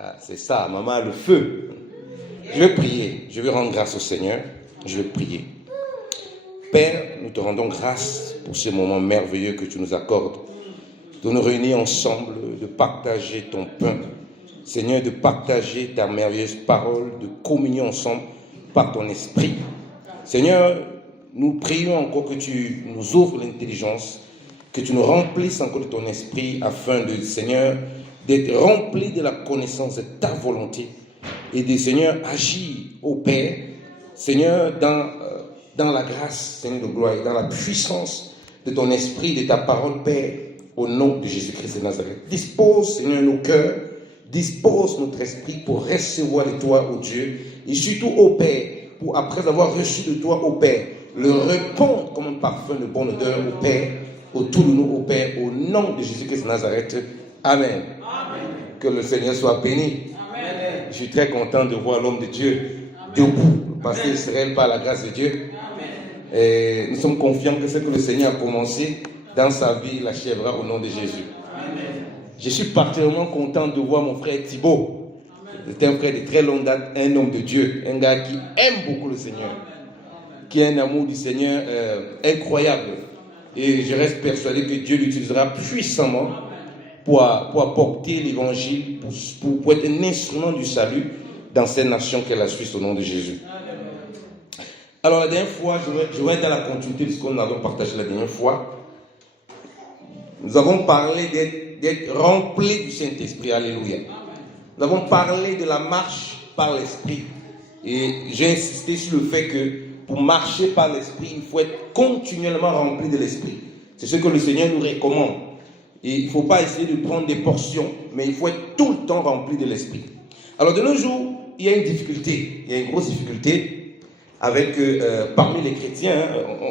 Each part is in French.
Ah, c'est ça, maman a le feu. Je vais prier, je vais rendre grâce au Seigneur, je vais prier. Père, nous te rendons grâce pour ce moment merveilleux que tu nous accordes, de nous réunir ensemble, de partager ton pain. Seigneur, de partager ta merveilleuse parole, de communion ensemble par ton esprit. Seigneur, nous prions encore que tu nous ouvres l'intelligence, que tu nous remplisses encore de ton esprit afin de, Seigneur, d'être remplis de la connaissance de ta volonté et de, Seigneur, agir au Père, Seigneur, dans la grâce, Seigneur de gloire, et dans la puissance de ton esprit, de ta parole, Père, au nom de Jésus-Christ de Nazareth. Dispose, Seigneur, nos cœurs, dispose notre esprit pour recevoir de toi, ô Dieu, et surtout, ô Père, pour, après avoir reçu de toi, ô Père, le répandre comme un parfum de bonne odeur, ô Père, autour de nous, ô Père, au nom de Jésus-Christ de Nazareth. Amen. Amen. Que le Seigneur soit béni. Amen. Je suis très content de voir l'homme de Dieu debout, parce qu'il Israël par la grâce de Dieu. Amen. Et nous sommes confiants que ce que le Seigneur a commencé dans sa vie, il l'achèvera au nom de Jésus. Amen. Je suis particulièrement content de voir mon frère Thibaut. C'est un frère de très longue date, un homme de Dieu, un gars qui aime beaucoup le Seigneur, qui a un amour du Seigneur incroyable. Et je reste persuadé que Dieu l'utilisera puissamment pour apporter l'évangile, pour être un instrument du salut dans cette nation qu'est la Suisse au nom de Jésus. Alors la dernière fois, je vais être dans la continuité de ce qu'on avait partagé la dernière fois. Nous avons parlé d'être remplis du Saint-Esprit. Alléluia. Nous avons parlé de la marche par l'Esprit. Et j'ai insisté sur le fait que pour marcher par l'Esprit, il faut être continuellement rempli de l'Esprit. C'est ce que le Seigneur nous recommande. Et il ne faut pas essayer de prendre des portions, mais il faut être tout le temps rempli de l'Esprit. Alors de nos jours, il y a une difficulté. Il y a une grosse difficulté avec, parmi les chrétiens,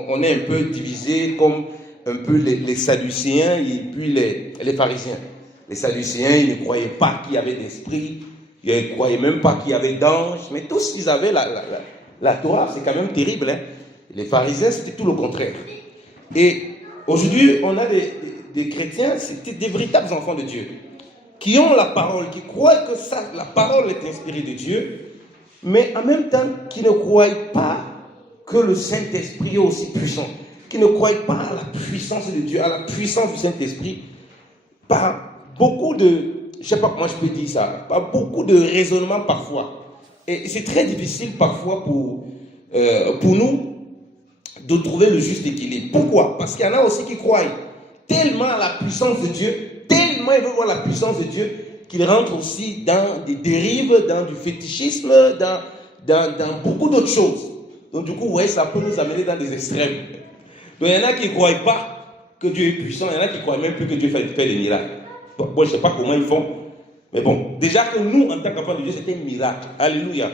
on est un peu divisé comme un peu les Sadducéens et puis les pharisiens. Les Sadducéens, ils ne croyaient pas qu'il y avait d'esprit, ils ne croyaient même pas qu'il y avait d'anges, mais tous ils avaient la Torah, c'est quand même terrible. Hein? Les pharisiens, c'était tout le contraire. Et aujourd'hui, on a des chrétiens, c'était des véritables enfants de Dieu, qui ont la parole, qui croient que la parole est inspirée de Dieu, mais en même temps, qui ne croient pas que le Saint-Esprit est aussi puissant, qui ne croient pas à la puissance de Dieu, à la puissance du Saint-Esprit, par beaucoup de, je ne sais pas comment je peux dire ça, par beaucoup de raisonnements parfois. Et c'est très difficile parfois pour nous de trouver le juste équilibre. Pourquoi? Parce qu'il y en a aussi qui croient tellement à la puissance de Dieu, tellement ils veulent voir la puissance de Dieu, qu'ils rentrent aussi dans des dérives, dans du fétichisme, dans beaucoup d'autres choses. Donc du coup, vous voyez, ça peut nous amener dans des extrêmes. Donc il y en a qui ne croient pas que Dieu est puissant, il y en a qui ne croient même plus que Dieu fait des miracles. Bon, je ne sais pas comment ils font, mais bon, déjà que nous, en tant qu'enfants de Dieu, c'était un miracle. Alléluia.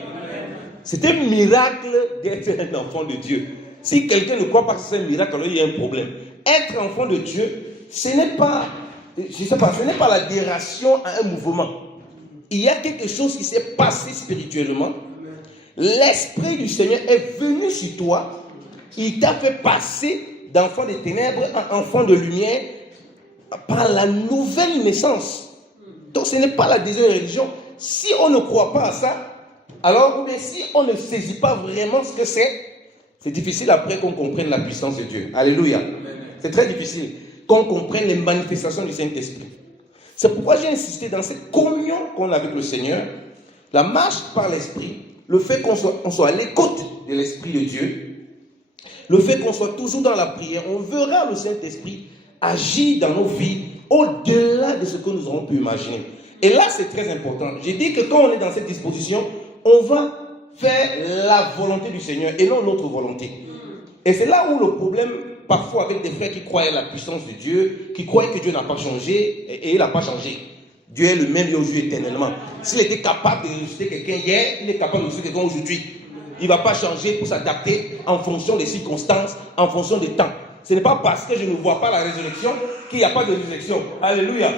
C'était un miracle d'être un enfant de Dieu. Si quelqu'un ne croit pas que c'est un miracle, alors il y a un problème. Être enfant de Dieu, ce n'est pas, je sais pas, ce n'est pas l'adhération à un mouvement. Il y a quelque chose qui s'est passé spirituellement. L'Esprit du Seigneur est venu sur toi. Il t'a fait passer d'enfant des ténèbres à enfant de lumière par la nouvelle naissance. Donc ce n'est pas la deuxième religion. Si on ne croit pas à ça, alors si on ne saisit pas vraiment ce que c'est difficile après qu'on comprenne la puissance de Dieu. Alléluia. C'est très difficile qu'on comprenne les manifestations du Saint-Esprit. C'est pourquoi j'ai insisté dans cette communion qu'on a avec le Seigneur, la marche par l'Esprit, le fait qu'on soit à l'écoute de l'Esprit de Dieu, le fait qu'on soit toujours dans la prière, on verra le Saint-Esprit agir dans nos vies au-delà de ce que nous aurons pu imaginer. Et là, c'est très important. J'ai dit que quand on est dans cette disposition, on va faire la volonté du Seigneur et non notre volonté. Et c'est là où le problème, parfois avec des frères qui croient à la puissance de Dieu, qui croient que Dieu n'a pas changé, et il n'a pas changé. Dieu est le même aujourd'hui éternellement. S'il était capable de ressusciter quelqu'un hier, il est capable de ressusciter quelqu'un aujourd'hui. Il ne va pas changer pour s'adapter en fonction des circonstances, en fonction du temps. Ce n'est pas parce que je ne vois pas la résurrection qu'il n'y a pas de résurrection. Alléluia.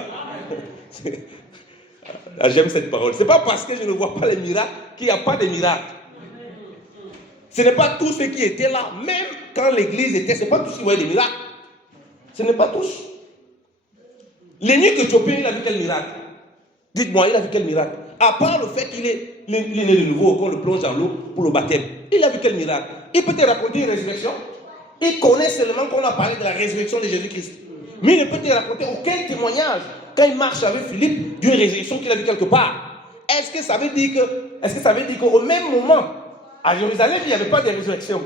J'aime cette parole. Ce n'est pas parce que je ne vois pas les miracles qu'il n'y a pas de miracles. Ce n'est pas tous ceux qui étaient là, même quand l'église était, ce n'est pas tous qui voyaient des miracles. Ce n'est pas tous. Les nuits que Chopin, il a vu quel miracle? Dites-moi, il a vu quel miracle? À part le fait qu'il est né de nouveau, qu'on le plonge dans l'eau pour le baptême. Il a vu quel miracle? Il peut te raconter une résurrection. Il connaît seulement qu'on a parlé de la résurrection de Jésus-Christ. Mais il ne peut te raconter aucun témoignage quand il marche avec Philippe d'une résurrection qu'il a vue quelque part. Est-ce que ça veut dire qu'au même moment, à Jérusalem, il n'y avait pas de résurrection?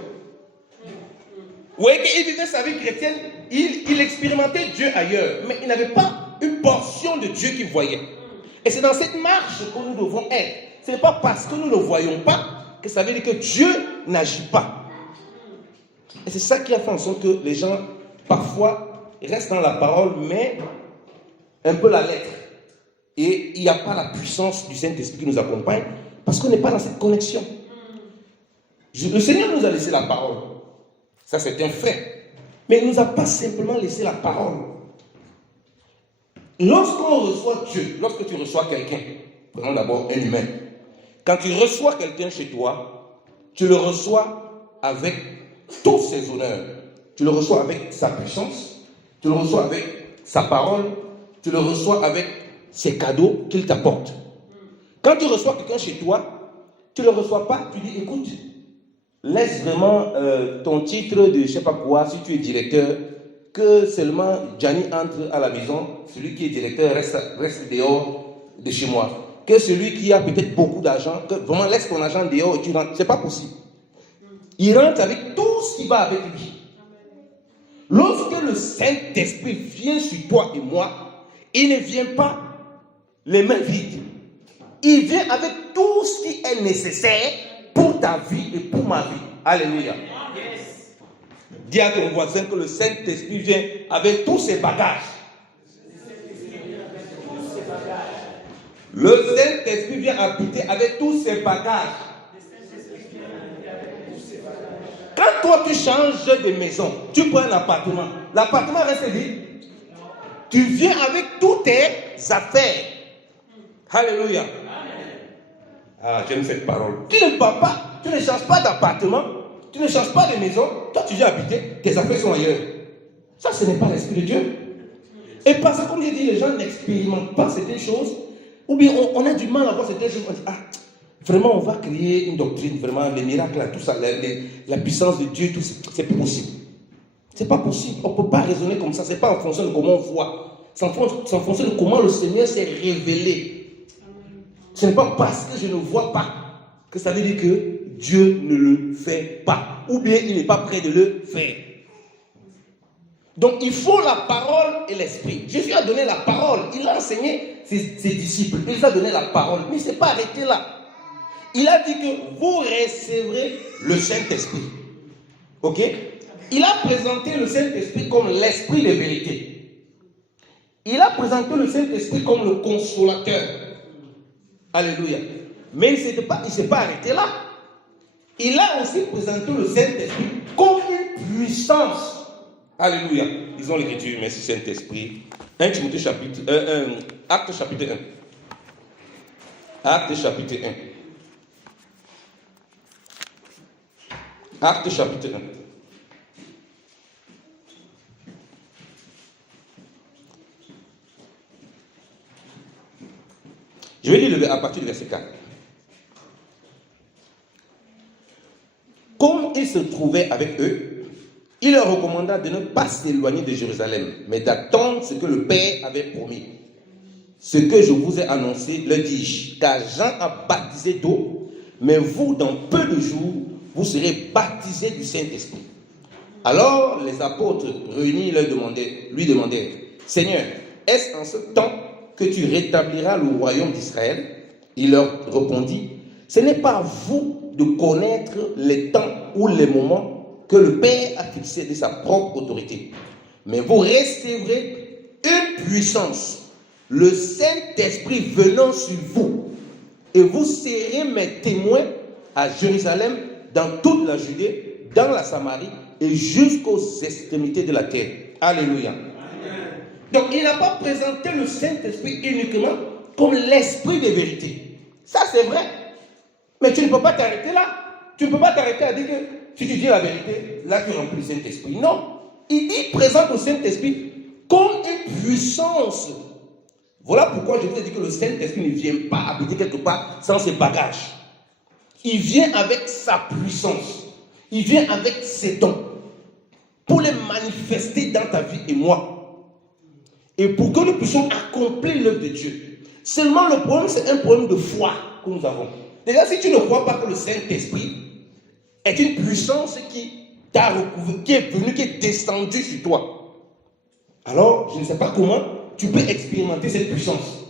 Vous voyez qu'il vivait sa vie chrétienne, il expérimentait Dieu ailleurs, mais il n'avait pas une portion de Dieu qu'il voyait. Et c'est dans cette marche que nous devons être. Ce n'est pas parce que nous ne le voyons pas que ça veut dire que Dieu n'agit pas. Et c'est ça qui a fait en sorte que les gens, parfois, restent dans la parole, mais un peu la lettre. Et il n'y a pas la puissance du Saint-Esprit qui nous accompagne, parce qu'on n'est pas dans cette connexion. Le Seigneur nous a laissé la parole. Ça, c'est un fait. Mais il ne nous a pas simplement laissé la parole. Lorsqu'on reçoit Dieu, lorsque tu reçois quelqu'un, prenons d'abord un humain. Quand tu reçois quelqu'un chez toi, tu le reçois avec tous ses honneurs. Tu le reçois avec sa puissance, tu le reçois avec sa parole, tu le reçois avec ses cadeaux qu'il t'apporte. Quand tu reçois quelqu'un chez toi, tu ne le reçois pas, tu dis, écoute, laisse vraiment ton titre de je ne sais pas quoi, si tu es directeur, que seulement Gianni entre à la maison, celui qui est directeur reste dehors de chez moi. Que celui qui a peut-être beaucoup d'argent, que vraiment laisse ton argent dehors et tu rentres. Ce n'est pas possible. Il rentre avec tout ce qui va avec lui. Lorsque le Saint-Esprit vient sur toi et moi, il ne vient pas les mains vides. Il vient avec tout ce qui est nécessaire pour ta vie et pour ma vie. Alléluia. Dis à ton voisin que le Saint-Esprit vient avec tous ses bagages. Le Saint-Esprit vient habiter avec tous ses bagages. Quand toi tu changes de maison, tu prends un appartement, l'appartement reste vide. Tu viens avec toutes tes affaires. Alléluia. Ah, j'aime cette parole. Tu ne pars pas, tu ne changes pas d'appartement, tu ne changes pas de maison, toi tu viens habiter, tes affaires sont ailleurs. Ça, ce n'est pas l'Esprit de Dieu. Et parce que, comme je dis, les gens n'expérimentent pas certaines choses, ou bien on a du mal à voir certaines choses, on dit, ah, vraiment, on va créer une doctrine, vraiment, les miracles, tout ça, la puissance de Dieu, tout ça, c'est plus possible. C'est pas possible. On ne peut pas raisonner comme ça. C'est pas en fonction de comment on voit. C'est en fonction de comment le Seigneur s'est révélé. Ce n'est pas parce que je ne vois pas que ça veut dire que Dieu ne le fait pas. Ou bien il n'est pas prêt de le faire. Donc il faut la parole et l'esprit. Jésus a donné la parole. Il a enseigné ses disciples. Il les a donné la parole. Mais il ne s'est pas arrêté là. Il a dit que vous recevrez le Saint-Esprit. Ok? Il a présenté le Saint-Esprit comme l'esprit de vérité. Il a présenté le Saint-Esprit comme le consolateur. Alléluia. Mais il ne s'est pas arrêté là. Il a aussi présenté le Saint-Esprit comme une puissance. Alléluia. Disons l'écriture, merci Saint-Esprit. 1 Timothée chapitre 1. Acte chapitre 1. Acte chapitre 1. Acte chapitre 1. Je vais lire à partir du verset 4. Comme il se trouvait avec eux, il leur recommanda de ne pas s'éloigner de Jérusalem, mais d'attendre ce que le Père avait promis. Ce que je vous ai annoncé, le dis-je, car Jean a baptisé d'eau, mais vous, dans peu de jours, vous serez baptisés du Saint-Esprit. Alors les apôtres réunis lui demandèrent, Seigneur, est-ce en ce temps que tu rétabliras le royaume d'Israël? Il leur répondit, ce n'est pas à vous de connaître les temps ou les moments que le Père a fixés de sa propre autorité, mais vous recevrez une puissance, le Saint-Esprit venant sur vous, et vous serez mes témoins à Jérusalem, dans toute la Judée, dans la Samarie et jusqu'aux extrémités de la terre. Alléluia. Donc, il n'a pas présenté le Saint-Esprit uniquement comme l'esprit de vérité. Ça, c'est vrai. Mais tu ne peux pas t'arrêter là. Tu ne peux pas t'arrêter à dire que si tu dis la vérité, là, tu remplis le Saint-Esprit. Non. Il présente au Saint-Esprit comme une puissance. Voilà pourquoi je vous ai dit que le Saint-Esprit ne vient pas habiter quelque part sans ses bagages. Il vient avec sa puissance. Il vient avec ses dons pour les manifester dans ta vie et moi. Et pour que nous puissions accomplir l'œuvre de Dieu. Seulement le problème, c'est un problème de foi que nous avons. Déjà, si tu ne crois pas que le Saint-Esprit est une puissance qui t'a recouvert, qui est venue, qui est descendue sur toi, alors je ne sais pas comment tu peux expérimenter cette puissance.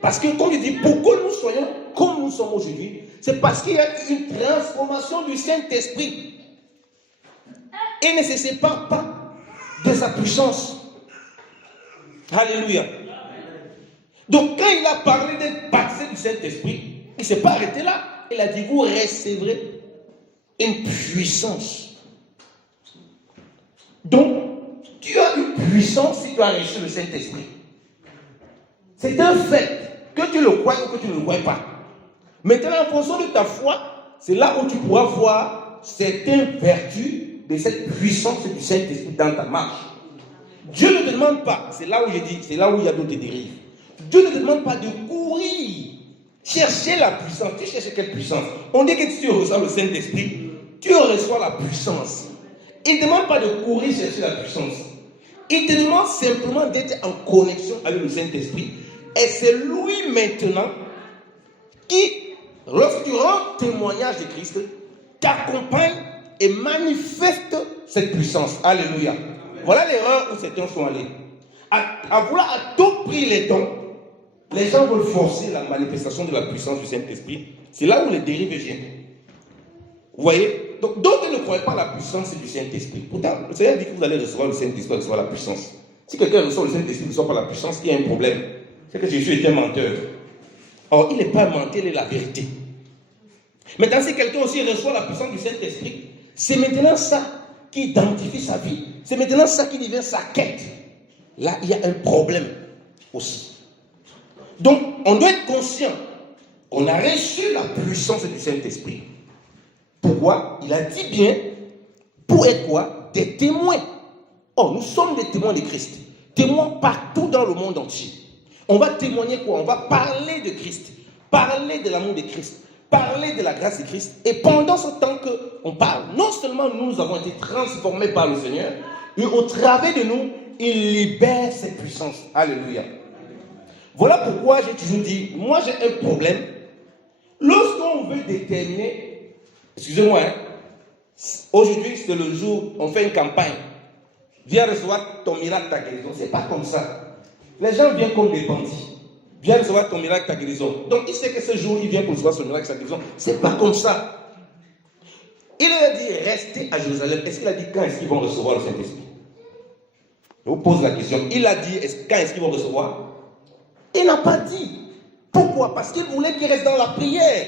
Parce que, comme je dis, pour que nous soyons comme nous sommes aujourd'hui, c'est parce qu'il y a eu une transformation du Saint-Esprit. Et ne se sépare pas de sa puissance. Alléluia. Donc, quand il a parlé d'être baptisé du Saint-Esprit, il ne s'est pas arrêté là. Il a dit, vous recevrez une puissance. Donc, tu as une puissance si tu as reçu le Saint-Esprit. C'est un fait, que tu le crois ou que tu ne le crois pas. Maintenant, en fonction de ta foi, c'est là où tu pourras voir certaines vertus de cette puissance du Saint-Esprit dans ta marche. Dieu ne te demande pas, c'est là où je dis, c'est là où il y a d'autres dérives. Dieu ne te demande pas de courir, chercher la puissance. Tu cherches quelle puissance? On dit que si tu reçois le Saint-Esprit, tu reçois la puissance. Il ne te demande pas de courir chercher la puissance. Il te demande simplement d'être en connexion avec le Saint-Esprit. Et c'est lui maintenant qui, lorsque tu rends témoignage de Christ, t'accompagne et manifeste cette puissance. Alléluia. Amen. Voilà l'erreur où certains sont allés. À vouloir à tout prix les dons, les gens veulent forcer la manifestation de la puissance du Saint-Esprit. C'est là où les dérives viennent. Vous voyez? Donc, d'autres ne croient pas à la puissance du Saint-Esprit. Pourtant, le Seigneur dit que vous allez recevoir le Saint-Esprit, recevoir la puissance. Si quelqu'un reçoit le Saint-Esprit, ne reçoit pas la puissance, il y a un problème. C'est que Jésus est un menteur. Or, il n'est pas menteur, il est la vérité. Maintenant, si quelqu'un aussi reçoit la puissance du Saint-Esprit, c'est maintenant ça qui identifie sa vie. C'est maintenant ça qui devient sa quête. Là, il y a un problème aussi. Donc, on doit être conscient. On a reçu la puissance du Saint-Esprit. Pourquoi? Il a dit bien, pour être quoi? Des témoins. Oh, nous sommes des témoins de Christ. Témoins partout dans le monde entier. On va témoigner quoi? On va parler de Christ. Parler de l'amour de Christ. Parler de la grâce de Christ. Et pendant ce temps qu'on parle, non seulement nous avons été transformés par le Seigneur, mais au travers de nous, il libère cette puissance. Alléluia. Voilà pourquoi j'ai toujours dit, moi j'ai un problème. Lorsqu'on veut déterminer, excusez-moi, hein, aujourd'hui c'est le jour, on fait une campagne. Viens recevoir ton miracle, ta guérison. C'est pas comme ça. Les gens viennent comme des bandits. Viens recevoir ton miracle, ta guérison. Donc il sait que ce jour, il vient pour recevoir son miracle, sa guérison. C'est pas comme ça. Il a dit, restez à Jérusalem. Est-ce qu'il a dit quand est-ce qu'ils vont recevoir le Saint-Esprit? Je vous pose la question. Il a dit, quand est-ce qu'ils vont recevoir? Il n'a pas dit. Pourquoi? Parce qu'il voulait qu'il reste dans la prière.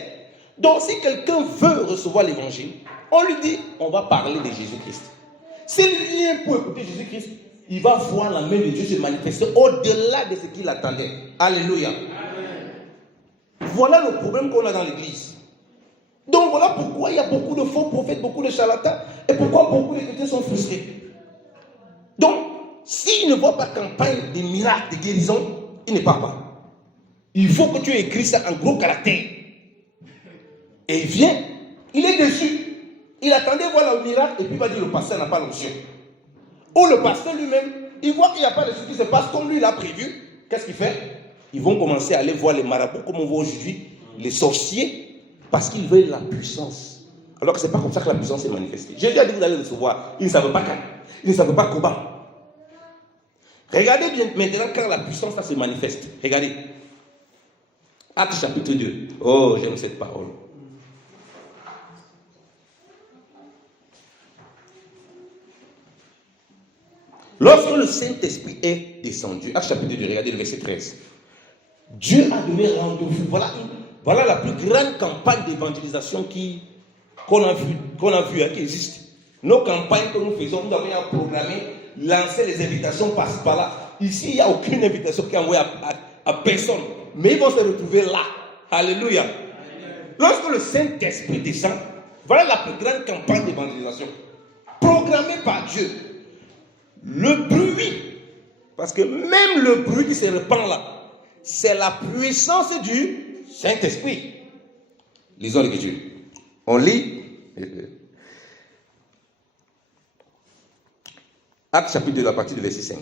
Donc si quelqu'un veut recevoir l'évangile, on lui dit, on va parler de Jésus-Christ. S'il vient pour écouter Jésus-Christ, il va voir la main de Dieu se manifester au-delà de ce qu'il attendait. Alléluia. Amen. Voilà le problème qu'on a dans l'église. Donc voilà pourquoi il y a beaucoup de faux prophètes, beaucoup de charlatans, et pourquoi beaucoup de chrétiens sont frustrés. Donc, s'il ne voit pas campagne de miracles, de guérison, il ne part pas. Il faut que tu écris ça en gros caractère. Et il vient, il est déçu. Il attendait voir le miracle et puis il va dire le pasteur n'a pas l'onction. Ou le pasteur lui-même, il voit qu'il n'y a pas de ce qui se passe comme lui l'a prévu. Qu'est-ce qu'il fait? Ils vont commencer à aller voir les marabouts comme on voit aujourd'hui, les sorciers, parce qu'ils veulent la puissance. Alors que ce n'est pas comme ça que la puissance est manifestée. Jésus a dit que vous allez recevoir. Ils ne savent pas quand. Ils ne savent pas comment. Regardez bien maintenant quand la puissance là, se manifeste. Regardez. Acte chapitre 2. Oh, j'aime cette parole. Lorsque le Saint-Esprit est descendu, Acte chapitre 2, regardez le verset 13. Dieu a donné rendez-vous. Voilà la plus grande campagne d'évangélisation qu'on a vu, qui existe. Nos campagnes que nous faisons, nous avons programmé, lancer les invitations par-ci par-là. Ici, il n'y a aucune invitation qui est envoyée à personne. Mais ils vont se retrouver là. Alléluia. Lorsque le Saint-Esprit descend, voilà la plus grande campagne d'évangélisation programmée par Dieu. Le bruit Parce que même le bruit qui se répand là, c'est la puissance du Saint-Esprit. Lisons l'Écriture. On lit Actes chapitre 2, la partie du verset 5.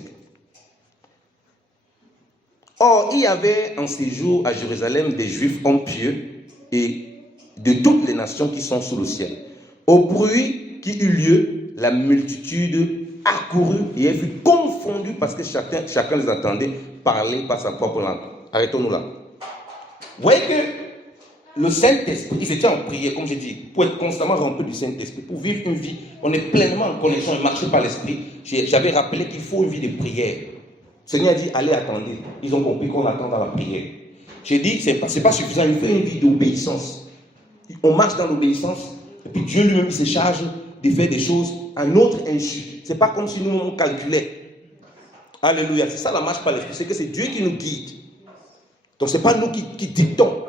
Or, il y avait en ces jours à Jérusalem des Juifs hommes pieux et de toutes les nations qui sont sous le ciel. Au bruit qui eut lieu, la multitude accourut et elle fut confondue parce que chacun les entendait parler par sa propre langue. Arrêtons-nous là. Vous voyez que le Saint-Esprit, il s'était en prière, comme j'ai dit, pour être constamment rempli du Saint-Esprit, pour vivre une vie, on est pleinement en connexion et marcher par l'Esprit. J'avais rappelé qu'il faut une vie de prière. Le Seigneur a dit, allez attendre. Ils ont compris qu'on attend dans la prière. J'ai dit, c'est pas suffisant, il faut une vie d'obéissance. On marche dans l'obéissance, et puis Dieu lui-même se charge de faire des choses à notre insu. C'est pas comme si nous on calculait. Alléluia. C'est ça la marche par l'Esprit, c'est que c'est Dieu qui nous guide. Donc c'est pas nous qui dictons.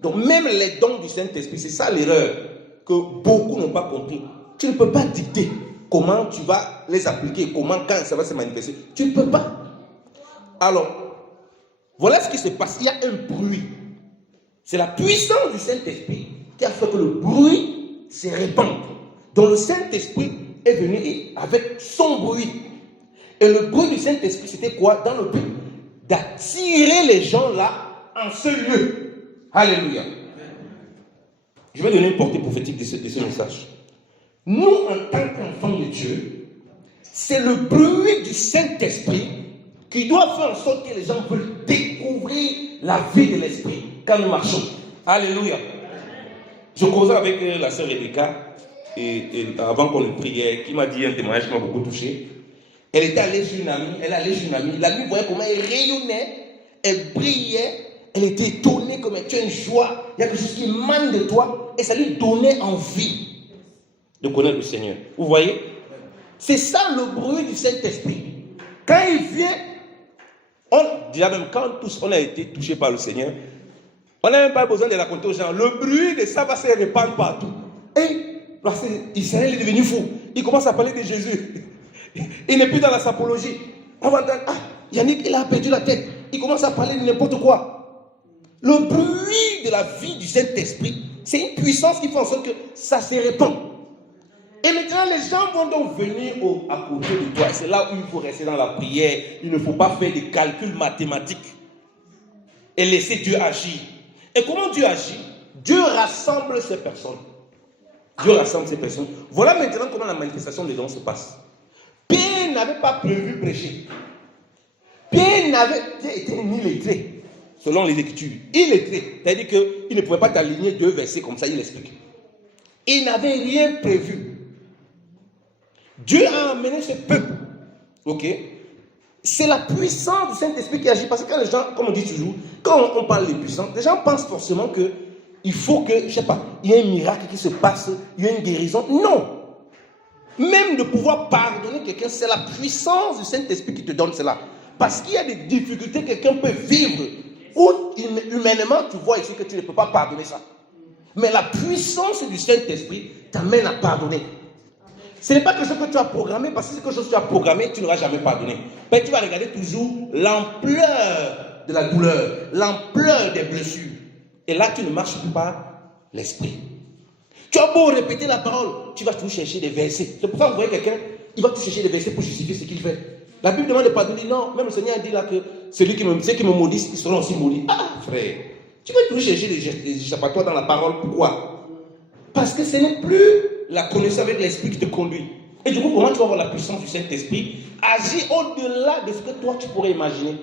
Donc même les dons du Saint-Esprit, c'est ça l'erreur que beaucoup n'ont pas compris. Tu ne peux pas dicter comment tu vas les appliquer, comment, quand ça va se manifester. Tu ne peux pas. Alors, voilà ce qui se passe. Il y a un bruit. C'est la puissance du Saint-Esprit qui a fait que le bruit se répande. Donc le Saint-Esprit est venu avec son bruit. Et le bruit du Saint-Esprit, c'était quoi? Dans le but d'attirer les gens là, en ce lieu. Alléluia. Je vais donner une portée prophétique de ce message. Nous, en tant qu'enfants de Dieu, c'est le bruit du Saint-Esprit qui doit faire en sorte que les gens veulent découvrir la vie de l'Esprit quand nous marchons. Alléluia. Je causais avec la sœur Rebecca, et avant qu'on le priait, qui m'a dit un témoignage qui m'a beaucoup touché. Elle était allée chez une amie, l'amie voyait comment elle rayonnait, elle brillait, elle était étonnée comme tu as une joie, il y a quelque chose qui émane de toi, et ça lui donnait envie de connaître le Seigneur. Vous voyez? C'est ça le bruit du Saint-Esprit. Quand il vient, déjà même quand tous on a été touchés par le Seigneur, on n'a même pas besoin de raconter aux gens. Le bruit de ça va se répandre partout. Et Israël est devenu fou. Il commence à parler de Jésus. Il n'est plus dans la sapologie. On va entendre, Yannick, il a perdu la tête. Il commence à parler de n'importe quoi. Le bruit de la vie du Saint-Esprit, c'est une puissance qui fait en sorte que ça se répand. Et maintenant, les gens vont donc venir à côté de toi. C'est là où il faut rester dans la prière. Il ne faut pas faire des calculs mathématiques. Et laisser Dieu agir. Et comment Dieu agit? Dieu rassemble ces personnes. Dieu rassemble ces personnes. Voilà maintenant comment la manifestation des dons se passe. Pierre n'avait pas prévu prêcher. Pierre était ni lettré, selon les Écritures. Illettré, c'est-à-dire qu'il ne pouvait pas t'aligner 2 versets comme ça, il explique. Il n'avait rien prévu. Dieu a amené ce peuple. Ok? C'est la puissance du Saint-Esprit qui agit. Parce que quand les gens, comme on dit toujours, quand on parle de puissance, les gens pensent forcément qu'il faut que, je ne sais pas, il y ait un miracle qui se passe, il y a une guérison. Non. Même de pouvoir pardonner quelqu'un, c'est la puissance du Saint-Esprit qui te donne cela. Parce qu'il y a des difficultés que quelqu'un peut vivre, où humainement tu vois ici que tu ne peux pas pardonner ça. Mais la puissance du Saint-Esprit t'amène à pardonner. Ce n'est pas quelque chose que tu as programmé, parce que c'est quelque chose que tu as programmé, tu n'auras jamais pardonné. Mais tu vas regarder toujours l'ampleur de la douleur, l'ampleur des blessures. Et là, tu ne marches plus par l'esprit. Tu as beau répéter la parole, tu vas toujours chercher des versets. C'est pour ça que vous voyez quelqu'un, il va toujours chercher des versets pour justifier ce qu'il fait. La Bible demande de pardonner. Non, même le Seigneur a dit là que ceux qui me maudissent, ils seront aussi maudits. Ah, frère, tu vas toujours chercher des échappatoires dans la parole. Pourquoi? Parce que ce n'est plus la connaissance avec l'esprit qui te conduit. Et du coup, comment tu vas voir la puissance du Saint-Esprit agir au-delà de ce que toi tu pourrais imaginer?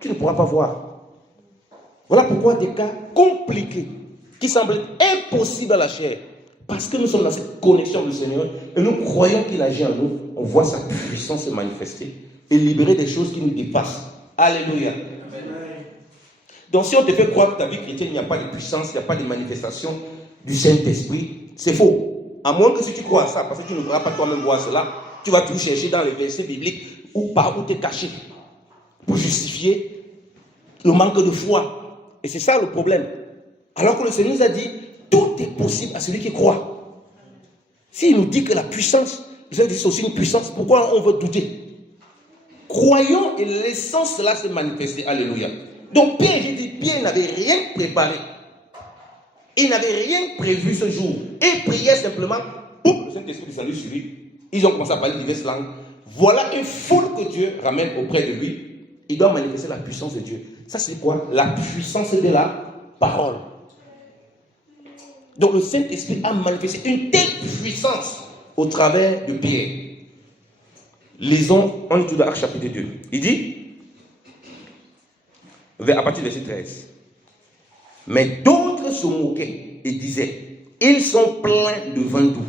Tu ne pourras pas voir. Voilà pourquoi des cas compliqués qui semblent impossibles à la chair, parce que nous sommes dans cette connexion du Seigneur et nous croyons qu'il agit en nous, on voit sa puissance se manifester et libérer des choses qui nous dépassent. Alléluia. Donc si on te fait croire que ta vie chrétienne, il n'y a pas de puissance, il n'y a pas de manifestation du Saint-Esprit, c'est faux. À moins que si tu crois à ça, parce que tu ne pourras pas toi-même voir cela, tu vas tout chercher dans les versets bibliques ou par où tu es caché pour justifier le manque de foi. Et c'est ça le problème. Alors que le Seigneur nous a dit, tout est possible à celui qui croit. S'il nous dit que la puissance, c'est aussi une puissance, pourquoi on veut douter? croyant et laissant cela se manifester. Alléluia. Donc Pierre, j'ai dit, Pierre n'avait rien préparé. Il n'avait rien prévu ce jour. Et priait simplement, boum, le Saint-Esprit descendu sur lui. Ils ont commencé à parler diverses langues. Voilà une foule que Dieu ramène auprès de lui. Il doit manifester la puissance de Dieu. Ça c'est quoi? La puissance de la parole. Donc le Saint-Esprit a manifesté une telle puissance au travers de Pierre. Lisons en étude d'Actes chapitre 2. Il dit, à partir du verset 13. Mais d'autres se moquaient et disaient, ils sont pleins de vin doux.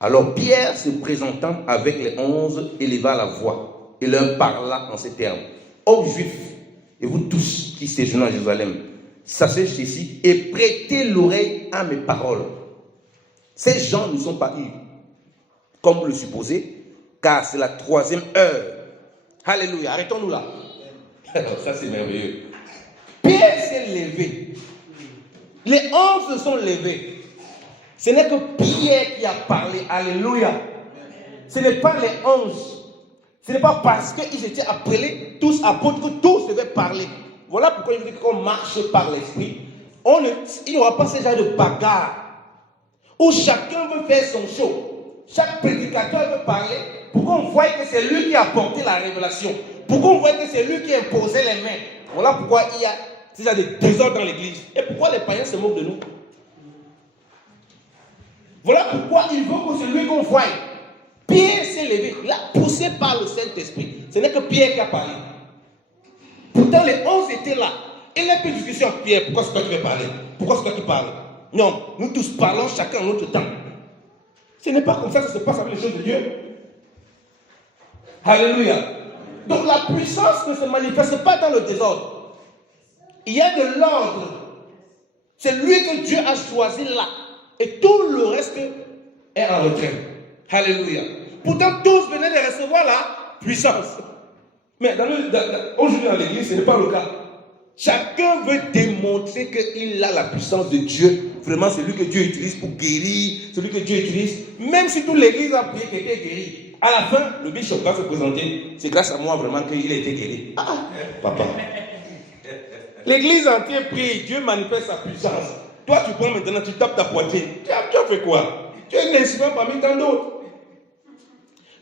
Alors Pierre, se présentant avec les 11, éleva la voix et leur parla en ces termes. Ô Juifs, et vous tous qui séjournez à Jérusalem, sachez ceci et prêtez l'oreille à mes paroles. Ces gens ne sont pas ivres, comme vous le supposez, car c'est la 3e heure. Alléluia, arrêtons-nous là. Ça c'est merveilleux. Pierre s'est levé. Les 11 se sont levés. Ce n'est que Pierre qui a parlé. Alléluia. Ce n'est pas les 11. Ce n'est pas parce qu'ils étaient appelés tous apôtres que tous devaient parler. Voilà pourquoi il dit qu'on marche par l'esprit. Il n'y aura pas ce genre de bagarre où chacun veut faire son show. Chaque prédicateur veut parler pour qu'on voie que c'est lui qui a apporté la révélation. Pour qu'on voie que c'est lui qui imposait les mains. Voilà pourquoi il y a des désordres dans l'église. Et pourquoi les païens se moquent de nous? Voilà pourquoi il veut que c'est lui qu'on voie. Pierre s'est levé, là, poussé par le Saint-Esprit. Ce n'est que Pierre qui a parlé. Pourtant, les 11 étaient là. Il n'y a plus de discussion. Pierre, pourquoi c'est toi qui veux parler? Pourquoi c'est toi qui parles? Non, nous tous parlons chacun en notre temps. Ce n'est pas comme ça que ça se passe avec les choses de Dieu. Alléluia. Donc la puissance ne se manifeste pas dans le désordre. Il y a de l'ordre. C'est lui que Dieu a choisi là. Et tout le reste est en retrait. Alléluia. Pourtant, tous venaient de recevoir la puissance. Mais aujourd'hui dans l'église, ce n'est pas le cas. Chacun veut démontrer qu'il a la puissance de Dieu. Vraiment, c'est lui que Dieu utilise pour guérir. Celui que Dieu utilise. Même si toute l'église a prié qu'il était guéri. À la fin, le bishop va se présenter. C'est grâce à moi vraiment qu'il a été guéri. Ah, papa. L'église entière prie. Dieu manifeste sa puissance. Toi, tu prends maintenant, tu tapes ta poitrine. Tu as fait quoi? Tu es un instrument parmi tant d'autres.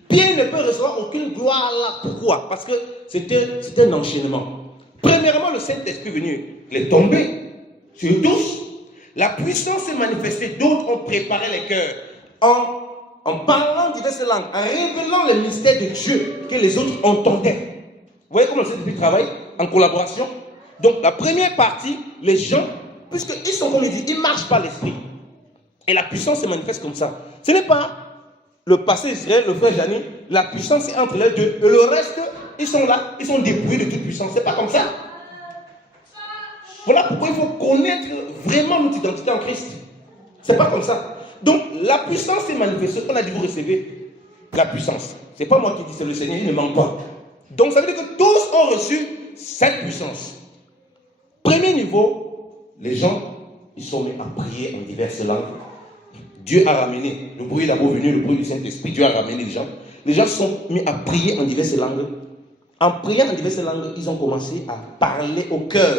Pierre ne peut recevoir aucune gloire là. Pourquoi? Parce que c'était un enchaînement. Premièrement, le Saint-Esprit est venu. Il est tombé sur tous. La puissance s'est manifestée. D'autres ont préparé les cœurs. En parlant diverses langues, en révélant les mystères de Dieu que les autres entendaient. Vous voyez comment le Saint-Esprit travaille? En collaboration. Donc, la première partie, les gens, puisqu'ils sont, comme il dit, ils marchent par l'esprit. Et la puissance se manifeste comme ça. Ce n'est pas le passé Israël, le frère Jani, la puissance est entre les deux. Et le reste, ils sont là, ils sont dépouillés de toute puissance. Ce n'est pas comme ça. Voilà pourquoi il faut connaître vraiment notre identité en Christ. Ce n'est pas comme ça. Donc, la puissance s'est manifestée. On a dit, vous recevez la puissance. Ce n'est pas moi qui dis, c'est le Seigneur, il ne ment pas. Donc, ça veut dire que tous ont reçu cette puissance. Premier niveau, les gens, ils sont mis à prier en diverses langues. Dieu a ramené, le bruit est d'abord venu, le bruit du Saint-Esprit, Dieu a ramené les gens. Les gens sont mis à prier en diverses langues. En priant en diverses langues, ils ont commencé à parler au cœur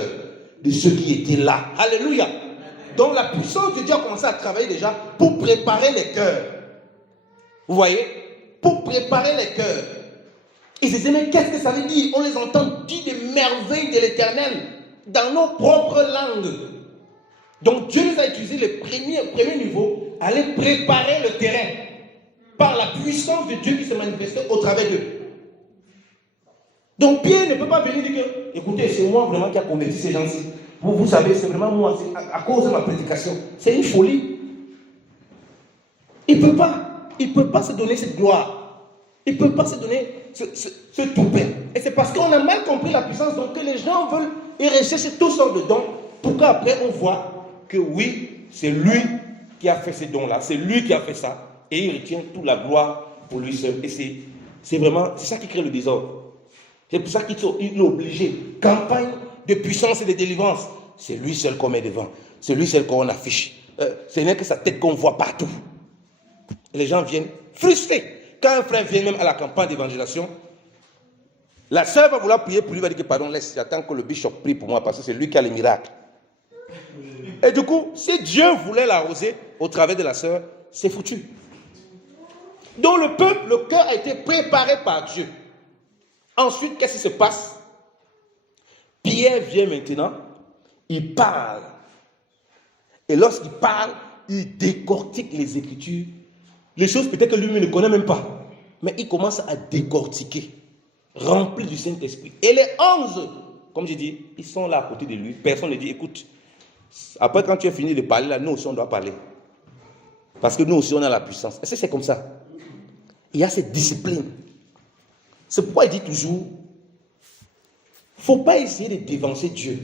de ceux qui étaient là. Alléluia. Donc la puissance de Dieu a commencé à travailler déjà pour préparer les cœurs. Vous voyez? Pour préparer les cœurs. Ils se disaient, mais qu'est-ce que ça veut dire? On les entend dire des merveilles de l'Éternel dans nos propres langues. Donc Dieu nous a utilisé le premier niveau, à aller préparer le terrain par la puissance de Dieu qui se manifestait au travers d'eux. Donc Pierre ne peut pas venir dire que, écoutez, c'est moi vraiment qui a converti ces gens-ci. Vous savez, c'est vraiment moi, c'est à cause de ma prédication. C'est une folie. Il ne peut pas se donner cette gloire. Il ne peut pas se donner ce toupet. Et c'est parce qu'on a mal compris la puissance, donc que les gens veulent et recherchent toutes sortes de dons, pour qu'après on voit que oui, c'est lui qui a fait ces dons-là, c'est lui qui a fait ça, et il retient toute la gloire pour lui seul. Et c'est ça qui crée le désordre. C'est pour ça qu'il est obligé. Campagne de puissance et de délivrance. C'est lui seul qu'on met devant. C'est lui seul qu'on affiche. Ce n'est que sa tête qu'on voit partout. Et les gens viennent frustrés. Quand un frère vient même à la campagne d'évangélisation, La sœur va vouloir prier pour lui, va dire que pardon, laisse, j'attends que le bishop prie pour moi parce que c'est lui qui a les miracles. Et du coup, si Dieu voulait l'arroser au travers de la sœur, c'est foutu. Donc le peuple, le cœur a été préparé par Dieu. Ensuite, qu'est-ce qui se passe? Pierre vient maintenant, il parle. Et lorsqu'il parle, il décortique les Écritures. Les choses peut-être que lui-même ne connaît même pas. Mais il commence à décortiquer, rempli du Saint-Esprit. Et les 11, comme je dis, ils sont là à côté de lui. Personne ne dit, écoute, après quand tu as fini de parler, là, nous aussi on doit parler. Parce que nous aussi on a la puissance. Est-ce que c'est comme ça? Il y a cette discipline. C'est pourquoi il dit toujours, il ne faut pas essayer de dévancer Dieu.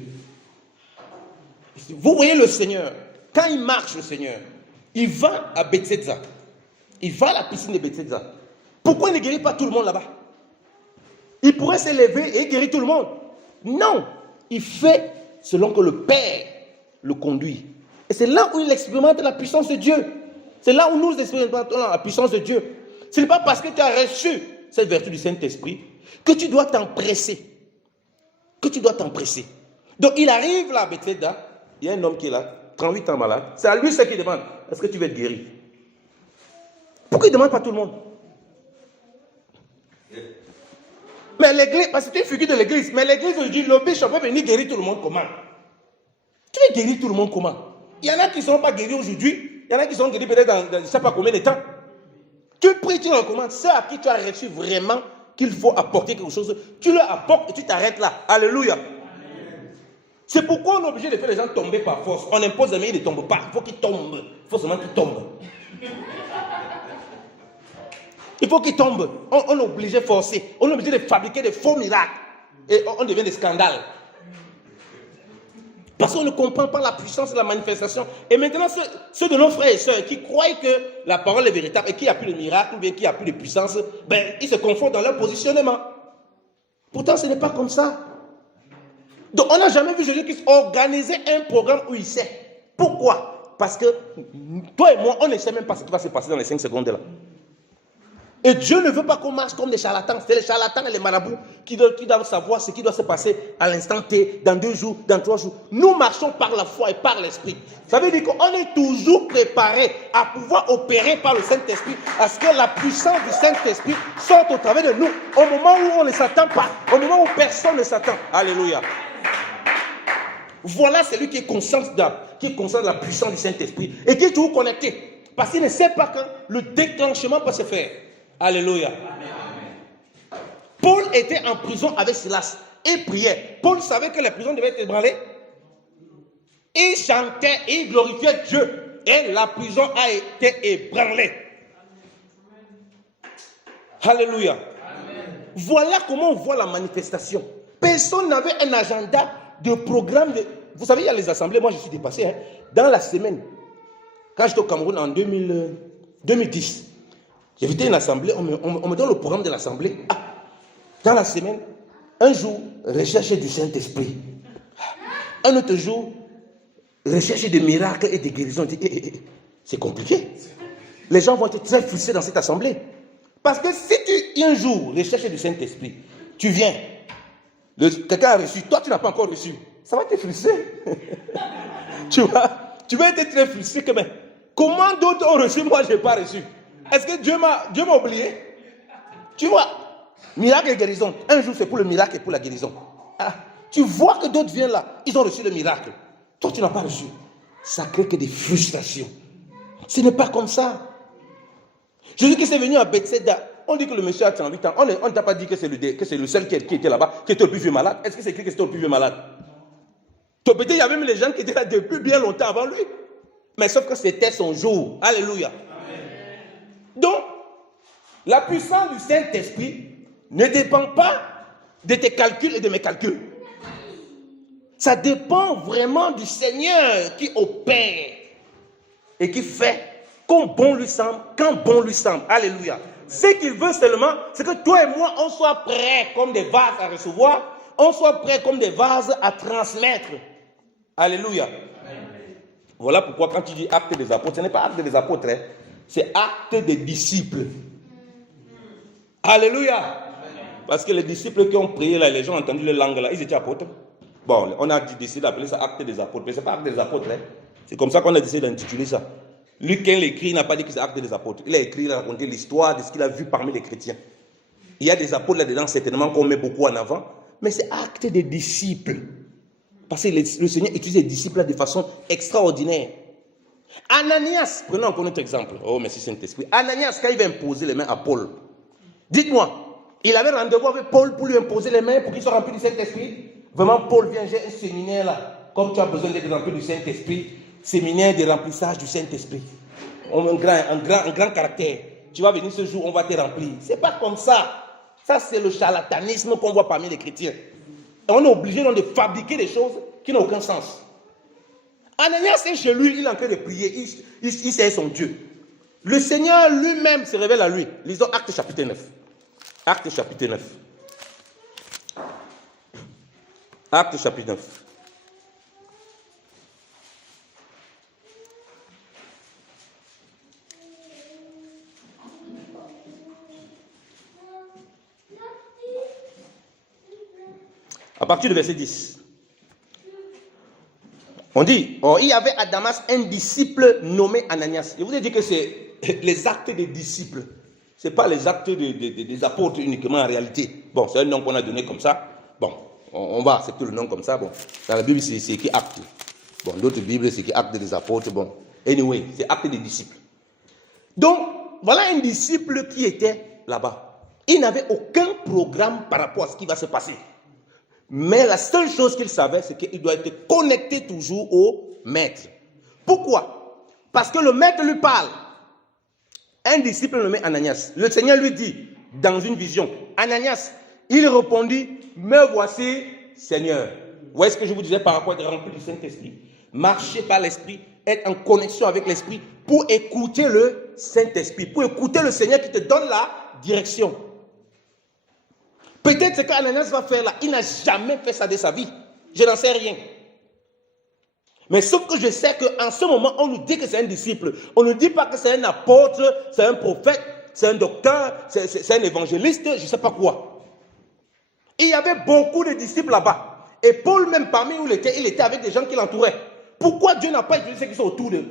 Vous voyez le Seigneur, quand il marche le Seigneur, il va à Bethesda. Il va à la piscine de Bethesda. Pourquoi il ne guérit pas tout le monde là-bas? Il pourrait se lever et guérir tout le monde. Non, il fait selon que le Père le conduit. Et c'est là où il expérimente la puissance de Dieu. C'est là où nous expérimentons la puissance de Dieu. Ce n'est pas parce que tu as reçu cette vertu du Saint-Esprit que tu dois t'empresser. Que tu dois t'empresser. Donc il arrive là à Bethesda, il y a un homme qui est là, 38 ans malade. C'est à lui ce qui demande, est-ce que tu veux être guéri? Pourquoi il ne demande pas tout le monde? Mais l'église, parce que tu es figure de l'église, mais l'église aujourd'hui, le bishop peut venir guérir tout le monde comment? Tu veux guérir tout le monde comment? Il y en a qui ne sont pas guéris aujourd'hui, il y en a qui sont guéris peut-être dans je ne sais pas combien de temps. Tu pries, tu recommandes, ceux à qui tu as reçu vraiment qu'il faut apporter quelque chose, tu leur apportes et tu t'arrêtes là. Alléluia. C'est pourquoi on est obligé de faire les gens tomber par force. On impose mais ils ne tombent pas, il faut qu'ils tombent. Il faut seulement qu'ils tombent. Il faut qu'ils tombent. On est obligé de forcer. On est obligé de fabriquer des faux miracles. Et on devient des scandales. Parce qu'on ne comprend pas la puissance de la manifestation. Et maintenant, ceux de nos frères et sœurs qui croient que la parole est véritable et qu'il n'y a plus de miracle ou bien qu'il n'y a plus de puissance, ben, ils se confondent dans leur positionnement. Pourtant, ce n'est pas comme ça. Donc, on n'a jamais vu Jésus qui organisait un programme où il sait. Pourquoi? Parce que toi et moi, on ne sait même pas ce qui va se passer dans les 5 secondes là. Et Dieu ne veut pas qu'on marche comme des charlatans. C'est les charlatans et les marabouts qui doivent savoir ce qui doit se passer à l'instant T, dans 2 jours, dans 3 jours. Nous marchons par la foi et par l'Esprit. Ça veut dire qu'on est toujours préparé à pouvoir opérer par le Saint-Esprit, à ce que la puissance du Saint-Esprit sorte au travers de nous, au moment où on ne s'attend pas, au moment où personne ne s'attend. Alléluia. Voilà celui qui est conscient de la puissance du Saint-Esprit et qui est toujours connecté. Parce qu'il ne sait pas quand le déclenchement peut se faire. Alléluia. Amen. Paul était en prison avec Silas et priait. Paul savait que la prison devait être ébranlée. Il chantait et il glorifiait Dieu. Et la prison a été ébranlée. Alléluia. Amen. Voilà comment on voit la manifestation. Personne n'avait un agenda de programme. Vous savez, il y a les assemblées. Moi, je suis dépassé. Dans la semaine, quand j'étais au Cameroun en 2010, j'ai invité une assemblée, on me donne le programme de l'assemblée. Ah, dans la semaine, un jour, recherche du Saint-Esprit. Un autre jour, recherche des miracles et des guérisons. C'est compliqué. Les gens vont être très frustrés dans cette assemblée. Parce que si tu, un jour, recherches du Saint-Esprit, tu viens, quelqu'un a reçu, toi tu n'as pas encore reçu, ça va te frustrer. tu vas être très frustré que, mais comment d'autres ont reçu, moi je n'ai pas reçu? Est-ce que Dieu m'a oublié? Tu vois, miracle et guérison. Un jour, c'est pour le miracle et pour la guérison. Ah, tu vois que d'autres viennent là, ils ont reçu le miracle. Toi, tu n'as pas reçu. Ça crée que des frustrations. Ce n'est pas comme ça. Jésus qui est venu à Bethesda, on dit que le monsieur a 38 ans. On ne t'a pas dit que c'est le seul qui était là-bas, qui était le plus vieux malade. Est-ce que c'est écrit que c'était le plus vieux malade? Peut-être il y avait même les gens qui étaient là depuis bien longtemps avant lui. Mais sauf que c'était son jour. Alléluia. Donc, la puissance du Saint-Esprit ne dépend pas de tes calculs et de mes calculs. Ça dépend vraiment du Seigneur qui opère et qui fait comme bon lui semble, quand bon lui semble. Alléluia. Ce qu'il veut seulement, c'est que toi et moi, on soit prêts comme des vases à recevoir, on soit prêts comme des vases à transmettre. Alléluia. Voilà pourquoi quand tu dis acte des apôtres, ce n'est pas acte des apôtres, hein. C'est acte des disciples. Alléluia. Parce que les disciples qui ont prié là, les gens ont entendu les langues là, ils étaient apôtres. Bon, on a décidé d'appeler ça acte des apôtres, mais ce n'est pas acte des apôtres. Hein. C'est comme ça qu'on a décidé d'intituler ça. Lui, quand il écrit, il n'a pas dit que c'est acte des apôtres. Il a écrit, il a raconté l'histoire de ce qu'il a vu parmi les chrétiens. Il y a des apôtres là-dedans, certainement, qu'on met beaucoup en avant, mais c'est acte des disciples. Parce que le Seigneur utilise les disciples de façon extraordinaire. Ananias, prenons encore notre exemple. Oh, merci Saint-Esprit. Ananias, quand il va imposer les mains à Paul, dites-moi, il avait rendez-vous avec Paul pour lui imposer les mains pour qu'il soit rempli du Saint-Esprit. Vraiment, Paul vient, j'ai un séminaire là. Comme tu as besoin d'être rempli du Saint-Esprit, séminaire de remplissage du Saint-Esprit. Un grand caractère. Tu vas venir ce jour, on va te remplir. C'est pas comme ça. Ça, c'est le charlatanisme qu'on voit parmi les chrétiens. Et on est obligé donc de fabriquer des choses qui n'ont aucun sens. Ananias est chez lui, il est en train de prier, il sait son Dieu. Le Seigneur lui-même se révèle à lui. Lisons Actes chapitre 9. Actes chapitre 9. Actes chapitre 9. À partir du verset 10. On dit, il y avait à Damas un disciple nommé Ananias. Je vous ai dit que c'est les actes des disciples. Ce n'est pas les actes des apôtres uniquement en réalité. Bon, c'est un nom qu'on a donné comme ça. Bon, on va accepter le nom comme ça. Bon, dans la Bible, c'est qui acte. Bon, d'autres Bibles, c'est qui acte des apôtres. Bon, anyway, c'est acte des disciples. Donc, voilà un disciple qui était là-bas. Il n'avait aucun programme par rapport à ce qui va se passer. Mais la seule chose qu'il savait, c'est qu'il doit être connecté toujours au maître. Pourquoi? Parce que le maître lui parle. Un disciple nommé Ananias. Le Seigneur lui dit, dans une vision, Ananias, il répondit, me voici, Seigneur. Vous voyez ce que je vous disais par rapport à être rempli du Saint-Esprit? Marcher par l'Esprit, être en connexion avec l'Esprit pour écouter le Saint-Esprit, pour écouter le Seigneur qui te donne la direction. Peut-être ce qu'Ananias va faire là, il n'a jamais fait ça de sa vie. Je n'en sais rien. Mais sauf que je sais qu'en ce moment, on nous dit que c'est un disciple. On ne dit pas que c'est un apôtre, c'est un prophète, c'est un docteur, c'est un évangéliste, je ne sais pas quoi. Il y avait beaucoup de disciples là-bas. Et Paul, même parmi où il était avec des gens qui l'entouraient. Pourquoi Dieu n'a pas utilisé ceux qui sont autour d'eux?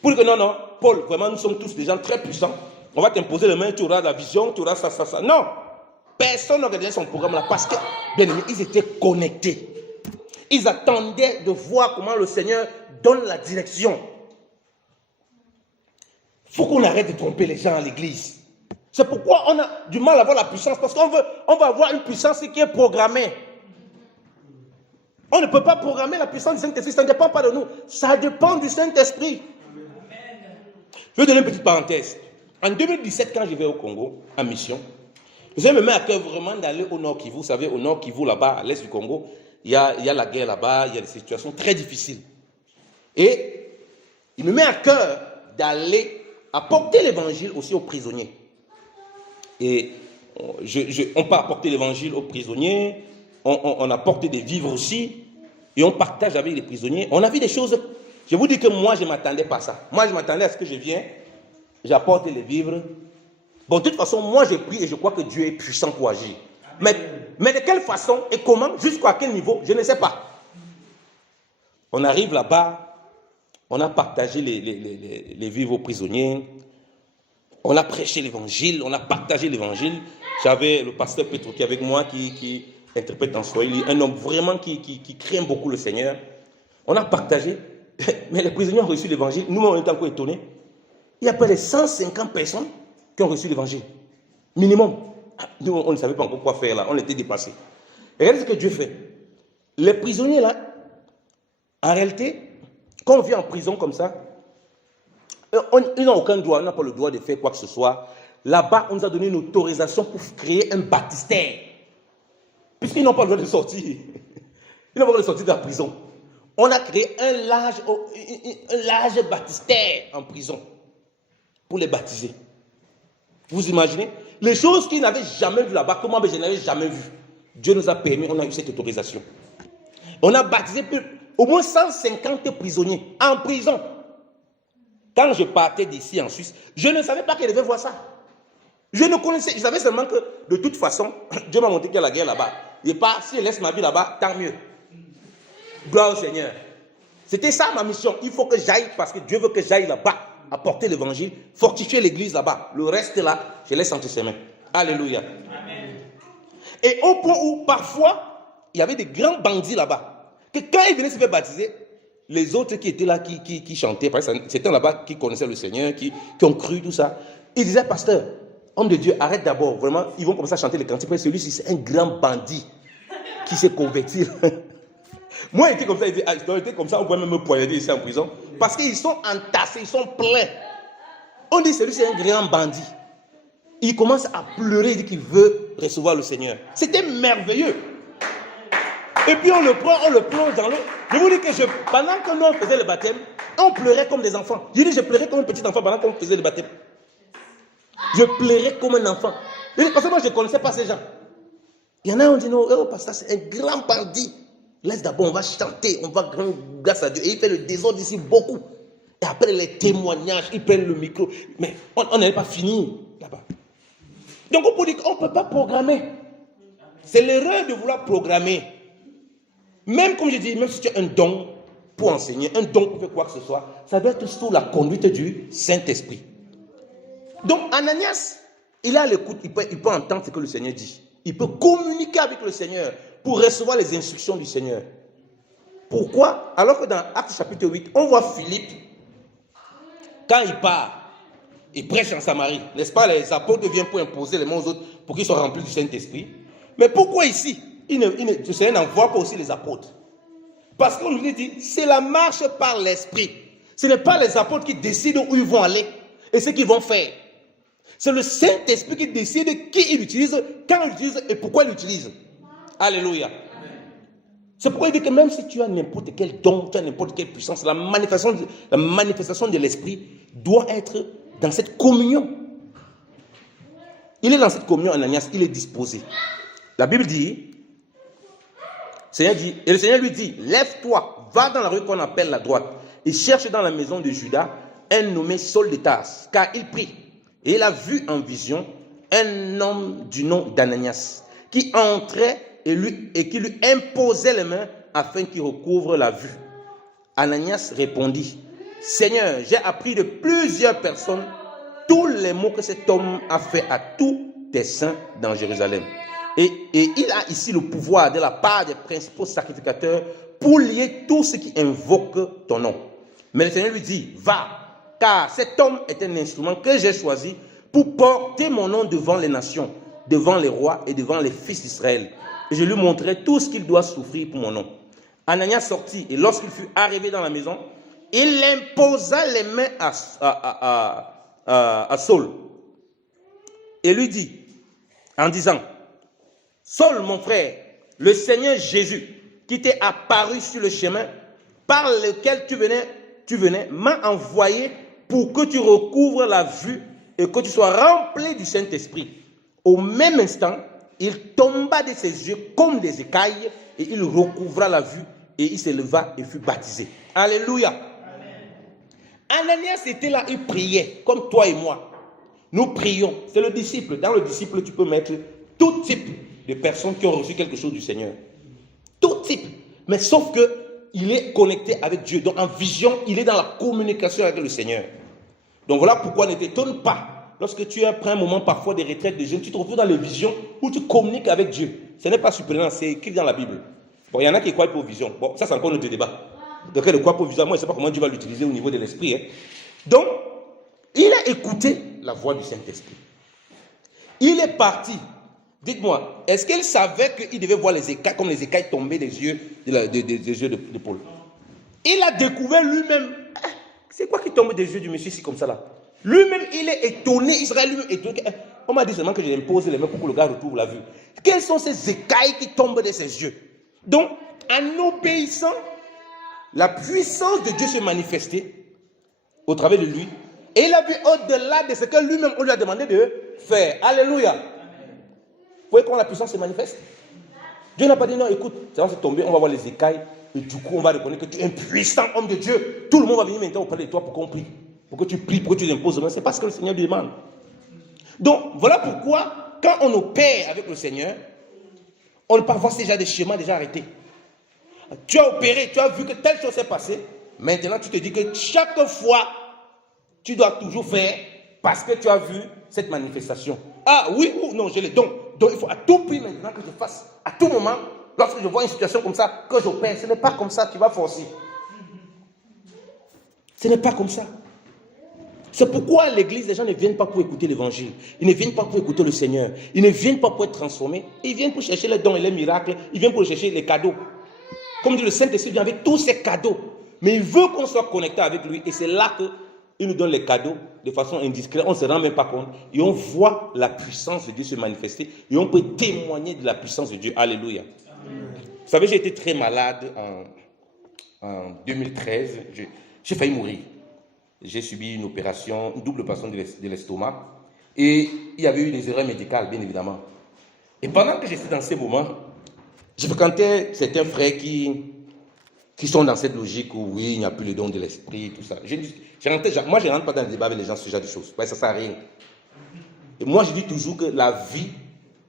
Pour dire que non, Paul, vraiment, nous sommes tous des gens très puissants. On va t'imposer les mains, tu auras la vision, tu auras ça. Non! Personne n'organisait son programme là parce que, bien aimé, ils étaient connectés. Ils attendaient de voir comment le Seigneur donne la direction. Il faut qu'on arrête de tromper les gens à l'église. C'est pourquoi on a du mal à avoir la puissance, parce qu'on va avoir une puissance qui est programmée. On ne peut pas programmer la puissance du Saint-Esprit, ça ne dépend pas de nous. Ça dépend du Saint-Esprit. Je vais donner une petite parenthèse. En 2017, quand je vais au Congo, en mission, je me mets à cœur vraiment d'aller au Nord Kivu. Vous savez, au Nord Kivu, là-bas, à l'est du Congo, il y a la guerre là-bas, il y a des situations très difficiles. Et il me met à cœur d'aller apporter l'évangile aussi aux prisonniers. Et on peut apporter l'évangile aux prisonniers, on apporte des vivres aussi, et on partage avec les prisonniers. On a vu des choses. Je vous dis que moi, je ne m'attendais pas à ça. Moi, je m'attendais à ce que je viens, j'apporte les vivres. Bon, de toute façon, moi, je prie et je crois que Dieu est puissant pour agir. Mais de quelle façon et comment, jusqu'à quel niveau, je ne sais pas. On arrive là-bas, on a partagé les vivres aux prisonniers, on a prêché l'évangile, on a partagé l'évangile. J'avais le pasteur Petro qui est avec moi, qui interprète en Swahili, un homme vraiment qui craint beaucoup le Seigneur. On a partagé, mais les prisonniers ont reçu l'évangile. Nous, on était encore étonnés. Il y a près de 150 personnes qui ont reçu l'évangile. Minimum. Nous, on ne savait pas encore quoi faire là. On était dépassés. Regardez ce que Dieu fait. Les prisonniers là, en réalité, quand on vient en prison comme ça, ils n'ont aucun droit, on n'a pas le droit de faire quoi que ce soit. Là-bas, on nous a donné une autorisation pour créer un baptistère. Puisqu'ils n'ont pas le droit de sortir. Ils n'ont pas le droit de sortir de la prison. On a créé un large baptistère en prison pour les baptiser. Vous imaginez? Les choses qu'ils n'avaient jamais vues là-bas, que moi je n'avais jamais vues. Dieu nous a permis, on a eu cette autorisation. On a baptisé au moins 150 prisonniers en prison. Quand je partais d'ici en Suisse, je ne savais pas qu'ils devaient voir ça. Je ne connaissais, je savais seulement que de toute façon, Dieu m'a montré qu'il y a la guerre là-bas. Et pas, si je laisse ma vie là-bas, tant mieux. Gloire au Seigneur. C'était ça ma mission. Il faut que j'aille parce que Dieu veut que j'aille là-bas, apporter l'évangile, fortifier l'église là-bas. Le reste là, je laisse entre ses mains. Alléluia. Amen. Et au point où parfois, il y avait des grands bandits là-bas. Que quand ils venaient se faire baptiser, les autres qui étaient là, qui chantaient, c'était là-bas qui connaissaient le Seigneur, qui ont cru, tout ça. Ils disaient, pasteur, homme de Dieu, arrête d'abord. Vraiment, ils vont commencer à chanter les cantiques. Celui-ci, c'est un grand bandit qui s'est converti. Moi, j'étais comme ça, on pouvait même me poignarder ici en prison. Parce qu'ils sont entassés, ils sont pleins. On dit, celui-ci, c'est un grand bandit. Il commence à pleurer, il dit qu'il veut recevoir le Seigneur. C'était merveilleux. Et puis on le prend, on le plonge dans l'eau. Je vous dis que pendant que nous on faisait le baptême, on pleurait comme des enfants. Je pleurais comme un petit enfant pendant qu'on faisait le baptême. Je pleurais comme un enfant. Parce que moi je ne connaissais pas ces gens. Il y en a qui ont dit non, oh, pasteur, c'est un grand bandit. Laisse d'abord, on va chanter, on va rendre grâce à Dieu. Et il fait le désordre ici beaucoup. Et après les témoignages, ils prennent le micro. Mais on n'avait pas fini là-bas. Donc on peut dire qu'on ne peut pas programmer. C'est l'erreur de vouloir programmer. Même comme je dis, même si tu as un don pour enseigner, un don pour faire quoi que ce soit, ça doit être sous la conduite du Saint-Esprit. Donc Ananias, il est à l'écoute, il peut entendre ce que le Seigneur dit. Il peut communiquer avec le Seigneur pour recevoir les instructions du Seigneur. Pourquoi? Alors que dans Actes chapitre 8, on voit Philippe, quand il part, il prêche en Samarie. N'est-ce pas, les apôtres viennent pour imposer les mains aux autres pour qu'ils soient remplis du Saint-Esprit. Mais pourquoi ici le Seigneur n'envoie pas aussi les apôtres? Parce qu'on nous dit, c'est la marche par l'Esprit. Ce n'est pas les apôtres qui décident où ils vont aller et ce qu'ils vont faire. C'est le Saint-Esprit qui décide qui il utilise, quand il l'utilise et pourquoi il l'utilise. Alléluia. C'est pourquoi il dit que même si tu as n'importe quel don, tu as n'importe quelle puissance, la manifestation de l'Esprit doit être dans cette communion. Il est dans cette communion, Ananias, il est disposé. La Bible dit, et le Seigneur lui dit, lève-toi, va dans la rue qu'on appelle la droite, et cherche dans la maison de Judas un nommé Saul de Tarse, car il prie. Et il a vu en vision un homme du nom d'Ananias, qui entrait et qui lui imposait les mains afin qu'il recouvre la vue. Ananias répondit, Seigneur, j'ai appris de plusieurs personnes tous les maux que cet homme a fait à tous tes saints dans Jérusalem. Et il a ici le pouvoir de la part des principaux sacrificateurs pour lier tous ceux qui invoquent ton nom. Mais le Seigneur lui dit, va, car cet homme est un instrument que j'ai choisi pour porter mon nom devant les nations, devant les rois et devant les fils d'Israël. Et je lui montrerai tout ce qu'il doit souffrir pour mon nom. Ananias sortit, et lorsqu'il fut arrivé dans la maison, il imposa les mains à Saul et lui dit, en disant, Saul, mon frère, le Seigneur Jésus, qui t'est apparu sur le chemin par lequel tu venais, m'a envoyé pour que tu recouvres la vue et que tu sois rempli du Saint-Esprit. Au même instant, il tomba de ses yeux comme des écailles et il recouvra la vue et il se leva et fut baptisé. Alléluia. Amen. Ananias était là, il priait comme toi et moi. Nous prions. C'est le disciple. Dans le disciple, tu peux mettre tout type de personnes qui ont reçu quelque chose du Seigneur. Tout type. Mais sauf qu'il est connecté avec Dieu. Donc en vision, il est dans la communication avec le Seigneur. Donc voilà pourquoi ne t'étonne pas. Lorsque tu prends un moment parfois des retraites de jeunes, tu te retrouves dans les visions où tu communiques avec Dieu. Ce n'est pas surprenant, c'est écrit dans la Bible. Bon, il y en a qui croient pour vision. Bon, ça c'est encore notre débat. Donc de quoi pour vision, moi je ne sais pas comment Dieu va l'utiliser au niveau de l'esprit. Hein. Donc, il a écouté la voix du Saint-Esprit. Il est parti. Dites-moi, est-ce qu'il savait qu'il devait voir les écailles, comme les écailles tomber des yeux de Paul? Il a découvert lui-même. C'est quoi qui tombe des yeux du monsieur ici comme ça là? Lui-même, il est étonné. Israël lui-même est étonné. On m'a dit seulement que je impose les mains pour que le gars retrouve la vue. Quelles sont ces écailles qui tombent de ses yeux? Donc, en obéissant, la puissance de Dieu s'est manifestée au travers de lui. Et il a vu au-delà de ce que lui-même on lui a demandé de faire. Alléluia. Vous voyez comment la puissance se manifeste? Dieu n'a pas dit non, écoute, ça va se tomber, on va voir les écailles. Et du coup, on va reconnaître que tu es un puissant homme de Dieu. Tout le monde va venir maintenant auprès de toi pour qu'on prie. Pour que tu pries, pour que tu imposes. Mais ce n'est pas ce que le Seigneur demande. Donc, voilà pourquoi, quand on opère avec le Seigneur, on ne peut pas voir déjà des schémas déjà arrêtés. Tu as opéré, tu as vu que telle chose s'est passée. Maintenant, tu te dis que chaque fois, tu dois toujours faire parce que tu as vu cette manifestation. Ah oui ou non, j'ai les dons. Donc, il faut à tout prix maintenant que je fasse, à tout moment, lorsque je vois une situation comme ça, que j'opère. Ce n'est pas comme ça, tu vas forcer. Ce n'est pas comme ça. C'est pourquoi à l'église, les gens ne viennent pas pour écouter l'évangile. Ils ne viennent pas pour écouter le Seigneur. Ils ne viennent pas pour être transformés. Ils viennent pour chercher les dons et les miracles. Ils viennent pour chercher les cadeaux. Comme dit le Saint-Esprit vient avec tous ces cadeaux. Mais il veut qu'on soit connecté avec lui. Et c'est là qu'il nous donne les cadeaux de façon indiscrète. On ne se rend même pas compte. Et on voit la puissance de Dieu se manifester. Et on peut témoigner de la puissance de Dieu. Alléluia. Amen. Vous savez, j'ai été très malade en 2013. J'ai failli mourir. J'ai subi une opération, une double opération de l'estomac. Et il y avait eu des erreurs médicales, bien évidemment. Et pendant que j'étais dans ces moments, je fréquentais certains frères qui sont dans cette logique où oui, il n'y a plus le don de l'esprit, tout ça. Moi, je ne rentre pas dans le débat avec les gens sur ce genre de choses. Ça ne sert à rien. Et moi, je dis toujours que la vie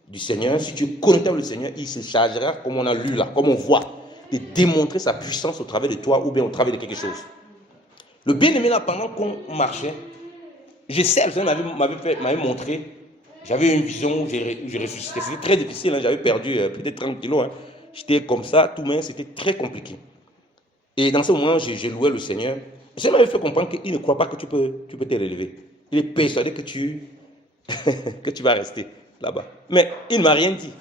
du Seigneur, si tu es connecté avec le Seigneur, il se chargera, comme on a lu là, comme on voit, de démontrer sa puissance au travers de toi ou bien au travers de quelque chose. Le bien-aimé là, pendant qu'on marchait, je sais, le Seigneur m'avait montré, j'avais une vision où j'ai ressuscité. C'était très difficile, hein, j'avais perdu peut-être 30 kilos. Hein. J'étais comme ça, tout mince, c'était très compliqué. Et dans ce moment, j'ai loué le Seigneur. Le Seigneur m'avait fait comprendre qu'il ne croit pas que tu peux te relever. Il est persuadé que tu vas rester là-bas. Mais il ne m'a rien dit.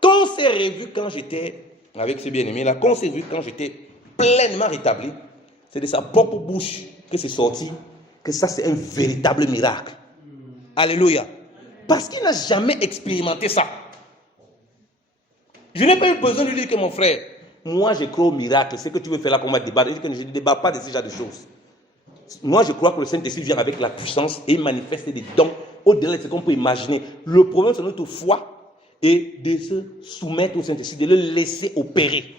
Quand on s'est revu quand j'étais avec ce bien-aimé là, quand on s'est vu quand j'étais pleinement rétabli, c'est de sa propre bouche que c'est sorti que ça c'est un véritable miracle. Alléluia. Parce qu'il n'a jamais expérimenté ça. Je n'ai pas eu besoin de lui dire que mon frère, moi je crois au miracle. Ce que tu veux faire là pour moi débattre. Je ne débat pas de ce genre de choses. Moi je crois que le Saint-Esprit vient avec la puissance et il manifeste des dons au-delà de ce qu'on peut imaginer. Le problème c'est notre foi et de se soumettre au Saint-Esprit, de le laisser opérer.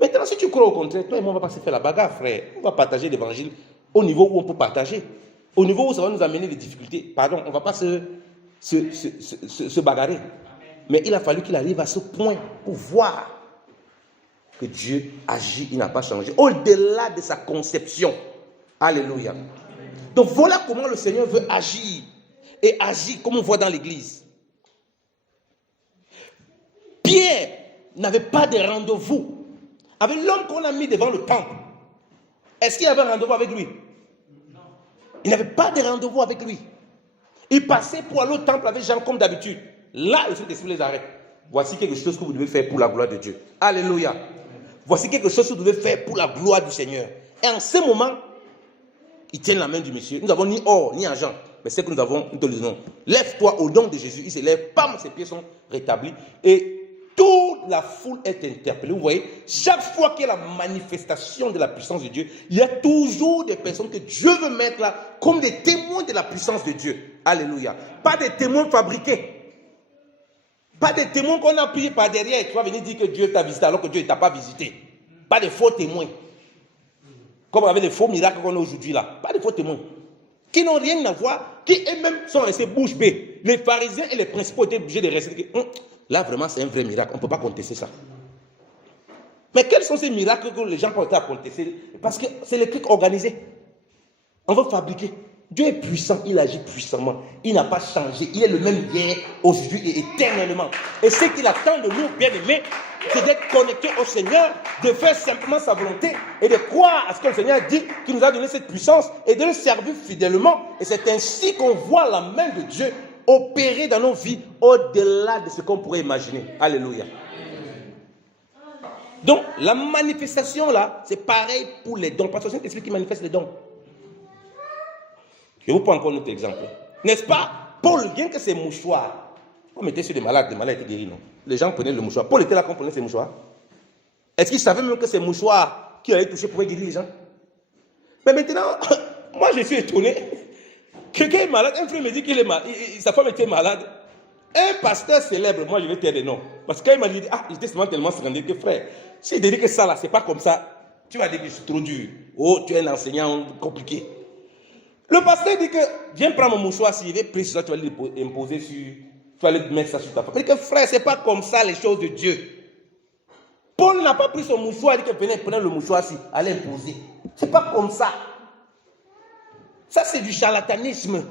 Maintenant, si tu crois au contraire, toi et moi, on ne va pas se faire la bagarre, frère. On va partager l'évangile au niveau où on peut partager. Au niveau où ça va nous amener des difficultés. Pardon, on ne va pas se bagarrer. Mais il a fallu qu'il arrive à ce point pour voir que Dieu agit, il n'a pas changé. Au-delà de sa conception. Alléluia. Donc voilà comment le Seigneur veut agir. Et agir comme on voit dans l'église. Pierre n'avait pas de rendez-vous avec l'homme qu'on a mis devant le temple. Est-ce qu'il avait un rendez-vous avec lui? Non. Il n'avait pas de rendez-vous avec lui. Il passait pour aller au temple avec Jean comme d'habitude. Là, le Saint-Esprit les arrête. Voici quelque chose que vous devez faire pour la gloire de Dieu. Alléluia. Voici quelque chose que vous devez faire pour la gloire du Seigneur. Et en ce moment, ils tiennent la main du monsieur. Nous n'avons ni or, ni argent. Mais c'est que nous avons, nous te le disons. Lève-toi au nom de Jésus. Il se lève, pam, ses pieds sont rétablis. Et toute la foule est interpellée. Vous voyez, chaque fois qu'il y a la manifestation de la puissance de Dieu, il y a toujours des personnes que Dieu veut mettre là comme des témoins de la puissance de Dieu. Alléluia. Pas des témoins fabriqués. Pas des témoins qu'on a pris par derrière et tu vas venir dire que Dieu t'a visité alors que Dieu ne t'a pas visité. Pas de faux témoins. Comme avec les faux miracles qu'on a aujourd'hui là. Pas de faux témoins. Qui n'ont rien à voir, qui eux-mêmes sont restés bouche bée. Les pharisiens et les principaux étaient obligés de rester. Là, vraiment, c'est un vrai miracle. On ne peut pas contester ça. Mais quels sont ces miracles que les gens peuvent contester? Parce que c'est les trucs organisés. On veut fabriquer. Dieu est puissant, il agit puissamment. Il n'a pas changé. Il est le même hier, aujourd'hui et éternellement. Et ce qu'il attend de nous, bien-aimés, c'est d'être connectés au Seigneur, de faire simplement sa volonté et de croire à ce que le Seigneur dit, qu'il nous a donné cette puissance et de le servir fidèlement. Et c'est ainsi qu'on voit la main de Dieu opérer dans nos vies au-delà de ce qu'on pourrait imaginer. Alléluia. Donc, la manifestation là, c'est pareil pour les dons. Parce que c'est le Saint-Esprit qui manifeste les dons. Je vous prends encore un autre exemple. N'est-ce pas? Paul, bien que ses mouchoirs, on mettait sur les malades étaient guéris, non? Les gens prenaient le mouchoir. Paul était là quand on prenait ses mouchoirs. Est-ce qu'il savait même que ces mouchoirs qu'il allait toucher pouvaient guérir les gens? Mais maintenant, moi je suis étonné. Quelqu'un est malade, un frère me dit qu'il est malade, sa femme était malade. Un pasteur célèbre, moi je vais taire des noms. Parce qu'il m'a dit, il était tellement scandaleux que frère, s'il dit que ça là, c'est pas comme ça, tu vas dire que je suis trop dur. Oh, tu es un enseignant compliqué. Le pasteur dit que, viens prendre mon mouchoir, s'il est pris sur toi, tu vas l'imposer sur, tu vas le mettre ça sur ta femme. Il dit que frère, c'est pas comme ça les choses de Dieu. Paul n'a pas pris son mouchoir, il dit que venez prendre le mouchoir ici, allez imposer. C'est pas comme ça. Ça c'est du charlatanisme.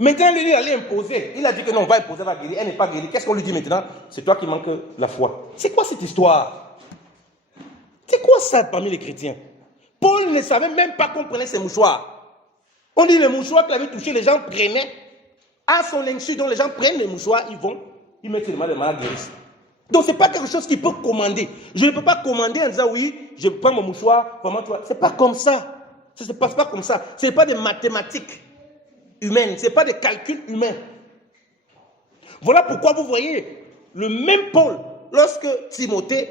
Maintenant, il dit allez imposer. Il a dit que non, on va imposer, elle va guérir. Elle n'est pas guérie. Qu'est-ce qu'on lui dit maintenant? C'est toi qui manques la foi. C'est quoi cette histoire? C'est quoi ça parmi les chrétiens? Paul ne savait même pas qu'on prenait ses mouchoirs. On dit les mouchoirs qu'il avait touchés, les gens prenaient à son insu. Donc les gens prennent les mouchoirs, ils vont, ils mettent les malades guérissent. Donc ce n'est pas quelque chose qu'il peut commander. Je ne peux pas commander en disant oui, je prends mon mouchoir, vraiment toi. Ce n'est pas comme ça. Ça ne se passe pas comme ça. Ce n'est pas des mathématiques humaines, ce n'est pas des calculs humains. Voilà pourquoi vous voyez le même Paul, lorsque Timothée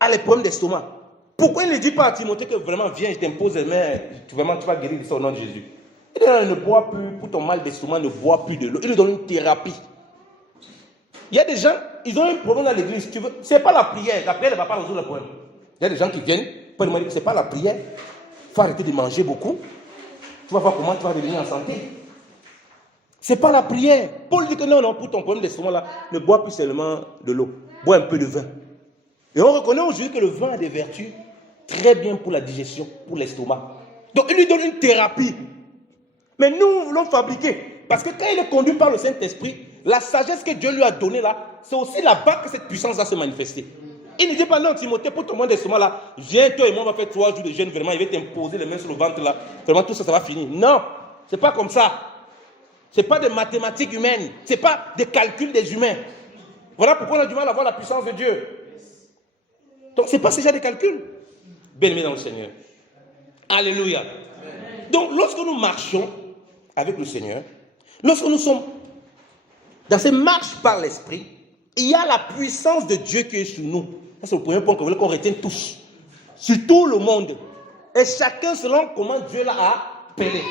a les problèmes d'estomac. Pourquoi il ne dit pas à Timothée que vraiment viens, je t'impose les mains, vraiment tu vas guérir de ça au nom de Jésus. Il dit ne bois plus, pour ton mal d'estomac, ne bois plus de l'eau. Il lui donne une thérapie. Il y a des gens, ils ont un problème dans l'église. Ce n'est pas la prière ne va pas résoudre le problème. Il y a des gens qui viennent, pour demander que ce n'est pas la prière. Il faut arrêter de manger beaucoup. Tu vas voir comment tu vas revenir en santé. Ce n'est pas la prière. Paul dit que non, pour ton problème d'estomac là, ne bois plus seulement de l'eau. Bois un peu de vin. Et on reconnaît aujourd'hui que le vin a des vertus très bien pour la digestion, pour l'estomac. Donc il lui donne une thérapie. Mais nous voulons fabriquer. Parce que quand il est conduit par le Saint-Esprit, la sagesse que Dieu lui a donnée là, c'est aussi là-bas que cette puissance va se manifester. Il ne dit pas non, Timothée, pour ton monde d'estomac là, viens, toi et moi, on va faire 3 jours de jeûne, vraiment, il va t'imposer les mains sur le ventre là. Vraiment, tout ça, ça va finir. Non, c'est pas comme ça. C'est pas des mathématiques humaines. C'est pas des calculs des humains. Voilà pourquoi on a du mal à voir la puissance de Dieu. Donc, ce n'est pas ce genre de calcul. Bien-aimé dans le Seigneur. Alléluia. Amen. Donc, lorsque nous marchons avec le Seigneur, lorsque nous sommes dans ces marches par l'Esprit, il y a la puissance de Dieu qui est sur nous. C'est le premier point qu'on veut qu'on retienne tous. Sur tout le monde. Et chacun selon comment Dieu l'a appelé.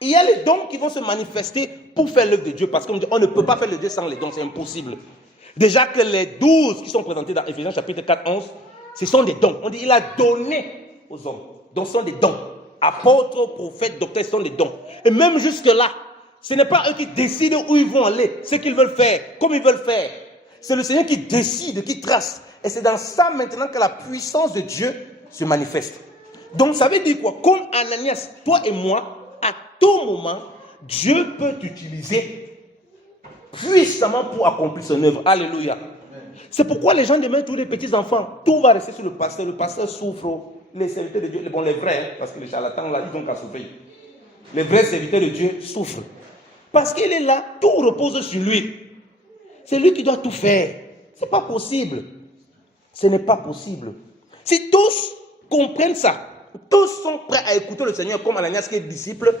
Il y a les dons qui vont se manifester pour faire l'œuvre de Dieu. Parce qu'on ne peut pas faire le Dieu sans les dons, c'est impossible. Déjà que les 12 qui sont présentés dans Éphésiens chapitre 4, 11, ce sont des dons. On dit il a donné aux hommes. Donc ce sont des dons. Apôtres, prophètes, docteurs, ce sont des dons. Et même jusque-là, ce n'est pas eux qui décident où ils vont aller, ce qu'ils veulent faire, comme ils veulent faire. C'est le Seigneur qui décide, qui trace. Et c'est dans ça maintenant que la puissance de Dieu se manifeste. Donc ça veut dire quoi? Comme Ananias, toi et moi, à tout moment, Dieu peut t'utiliser puissamment pour accomplir son œuvre. Alléluia. Amen. C'est pourquoi les gens demain, tous les petits enfants, tout va rester sur le pasteur. Le pasteur souffre. Les serviteurs de Dieu, bon, les vrais, parce que les charlatans là, ils n'ont qu'à souffrir. Les vrais serviteurs de Dieu souffrent. Parce qu'il est là, tout repose sur lui. C'est lui qui doit tout faire. Ce n'est pas possible. Ce n'est pas possible. Si tous comprennent ça, tous sont prêts à écouter le Seigneur comme Ananias qui est disciple,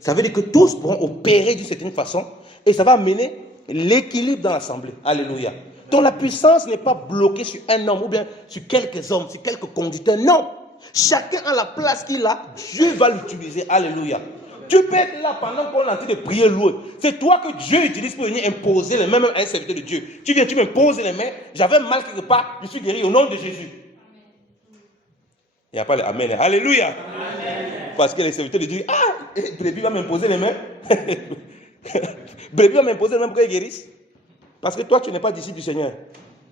ça veut dire que tous pourront opérer d'une certaine façon et ça va amener l'équilibre dans l'assemblée. Alléluia. Donc la puissance n'est pas bloquée sur un homme ou bien sur quelques hommes, sur quelques conducteurs. Non. Chacun a la place qu'il a. Dieu va l'utiliser. Alléluia. Tu peux être là pendant qu'on est en train de prier, louer. C'est toi que Dieu utilise pour venir imposer les mains à un serviteur de Dieu. Tu viens, tu m'imposes les mains. J'avais mal quelque part. Je suis guéri au nom de Jésus. Il n'y a pas le Amen. Alléluia. Amen. Parce que les serviteurs de Dieu, Brebis va m'imposer les mains. Brebis va m'imposer les mains pour qu'il guérisse. Parce que toi, tu n'es pas disciple du Seigneur.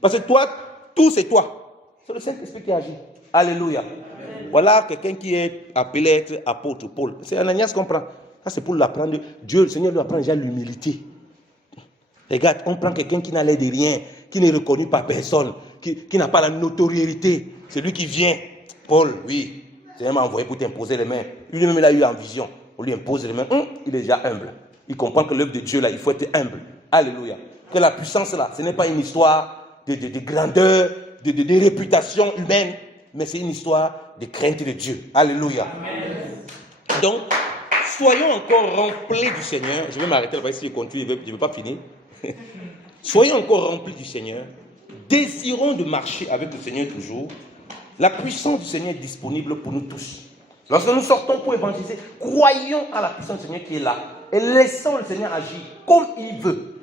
Parce que toi, tout c'est toi. C'est le Saint-Esprit qui agit. Alléluia. Amen. Voilà quelqu'un qui est appelé à être apôtre Paul. C'est Ananias qu'on prend. Ça, c'est pour l'apprendre. Dieu, le Seigneur lui apprend déjà l'humilité. Regarde, on prend quelqu'un qui n'a l'air de rien, qui n'est reconnu par personne, qui n'a pas la notoriété. C'est lui qui vient. Paul, oui, le Seigneur m'a envoyé pour t'imposer les mains. Lui-même, il a eu en vision. On lui impose les mains. Il est déjà humble. Il comprend que l'œuvre de Dieu, là, il faut être humble. Alléluia. Que la puissance, là, ce n'est pas une histoire de grandeur, de réputation humaine, mais c'est une histoire de crainte de Dieu. Alléluia. Amen. Donc, soyons encore remplis du Seigneur. Je vais m'arrêter là, si je continue, je ne vais pas finir. Soyons encore remplis du Seigneur. Désirons de marcher avec le Seigneur toujours. La puissance du Seigneur est disponible pour nous tous. Lorsque nous sortons pour évangéliser, croyons à la puissance du Seigneur qui est là. Et laissons le Seigneur agir comme il veut.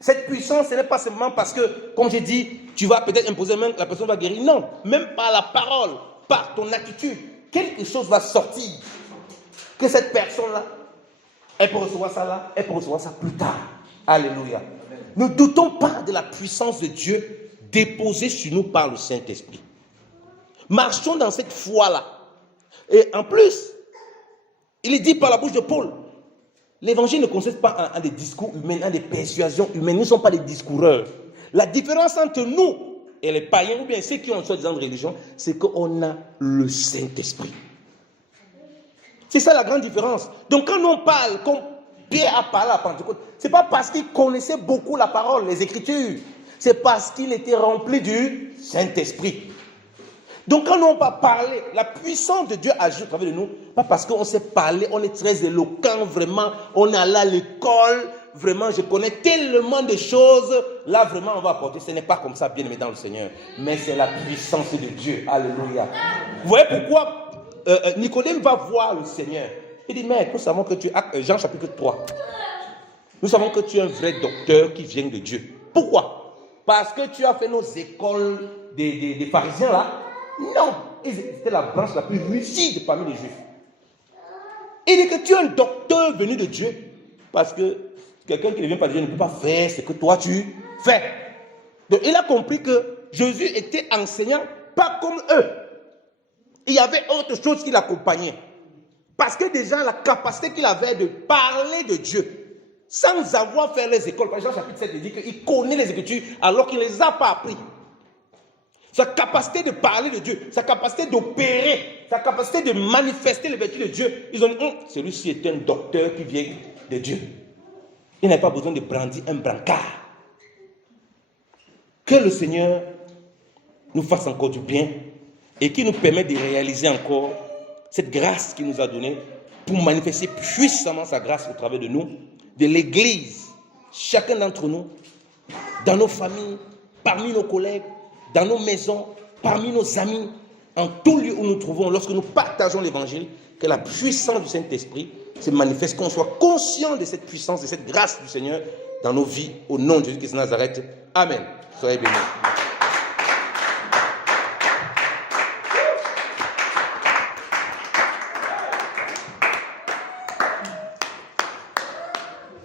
Cette puissance, ce n'est pas seulement parce que, comme j'ai dit, tu vas peut-être imposer même que la personne va guérir. Non, même par la parole, par ton attitude, quelque chose va sortir. que cette personne-là, elle peut recevoir ça là, elle peut recevoir ça plus tard. Alléluia. Ne doutons pas de la puissance de Dieu déposée sur nous par le Saint-Esprit. Marchons dans cette foi-là. Et en plus, il est dit par la bouche de Paul, l'évangile ne consiste pas en des discours humains, en des persuasions humaines. Nous ne sommes pas des discoureurs. La différence entre nous et les païens, ou bien ceux qui ont soi-disant de religion, c'est qu'on a le Saint-Esprit. C'est ça la grande différence. Donc quand on parle, comme Pierre a parlé à Pentecôte, ce n'est pas parce qu'il connaissait beaucoup la parole, les Écritures. C'est parce qu'il était rempli du Saint-Esprit. Donc quand on va parler, la puissance de Dieu agit au travers de nous, pas parce qu'on sait parler, on est très éloquent, vraiment, on est allé à l'école, vraiment, je connais tellement de choses, là vraiment on va apporter. Ce n'est pas comme ça, bien aimé dans le Seigneur, mais c'est la puissance de Dieu. Alléluia. Vous voyez pourquoi Nicodème va voir le Seigneur. Il dit, mais nous savons que tu es, Jean chapitre 3, nous savons que tu es un vrai docteur qui vient de Dieu. Pourquoi? Parce que tu as fait nos écoles des pharisiens là. Non, c'était la branche la plus rigide parmi les Juifs. Il dit que tu es un docteur venu de Dieu. Parce que quelqu'un qui ne vient pas de Dieu ne peut pas faire ce que toi tu fais. Donc il a compris que Jésus était enseignant pas comme eux. Il y avait autre chose qui l'accompagnait. Parce que déjà la capacité qu'il avait de parler de Dieu sans avoir fait les écoles. Par exemple, chapitre 7, il dit qu'il connaît les Écritures alors qu'il ne les a pas appris. Sa capacité de parler de Dieu, sa capacité d'opérer, sa capacité de manifester les vertus de Dieu. Ils ont dit, celui-ci est un docteur qui vient de Dieu. Il n'a pas besoin de brandir un brancard. Que le Seigneur nous fasse encore du bien et qui nous permette de réaliser encore cette grâce qu'il nous a donnée pour manifester puissamment sa grâce au travers de nous, de l'Église, chacun d'entre nous, dans nos familles, parmi nos collègues, dans nos maisons, parmi nos amis, en tout lieu où nous nous trouvons, lorsque nous partageons l'Évangile, que la puissance du Saint-Esprit se manifeste, qu'on soit conscient de cette puissance, de cette grâce du Seigneur dans nos vies, au nom de Jésus-Christ de Nazareth. Amen. Soyez bénis.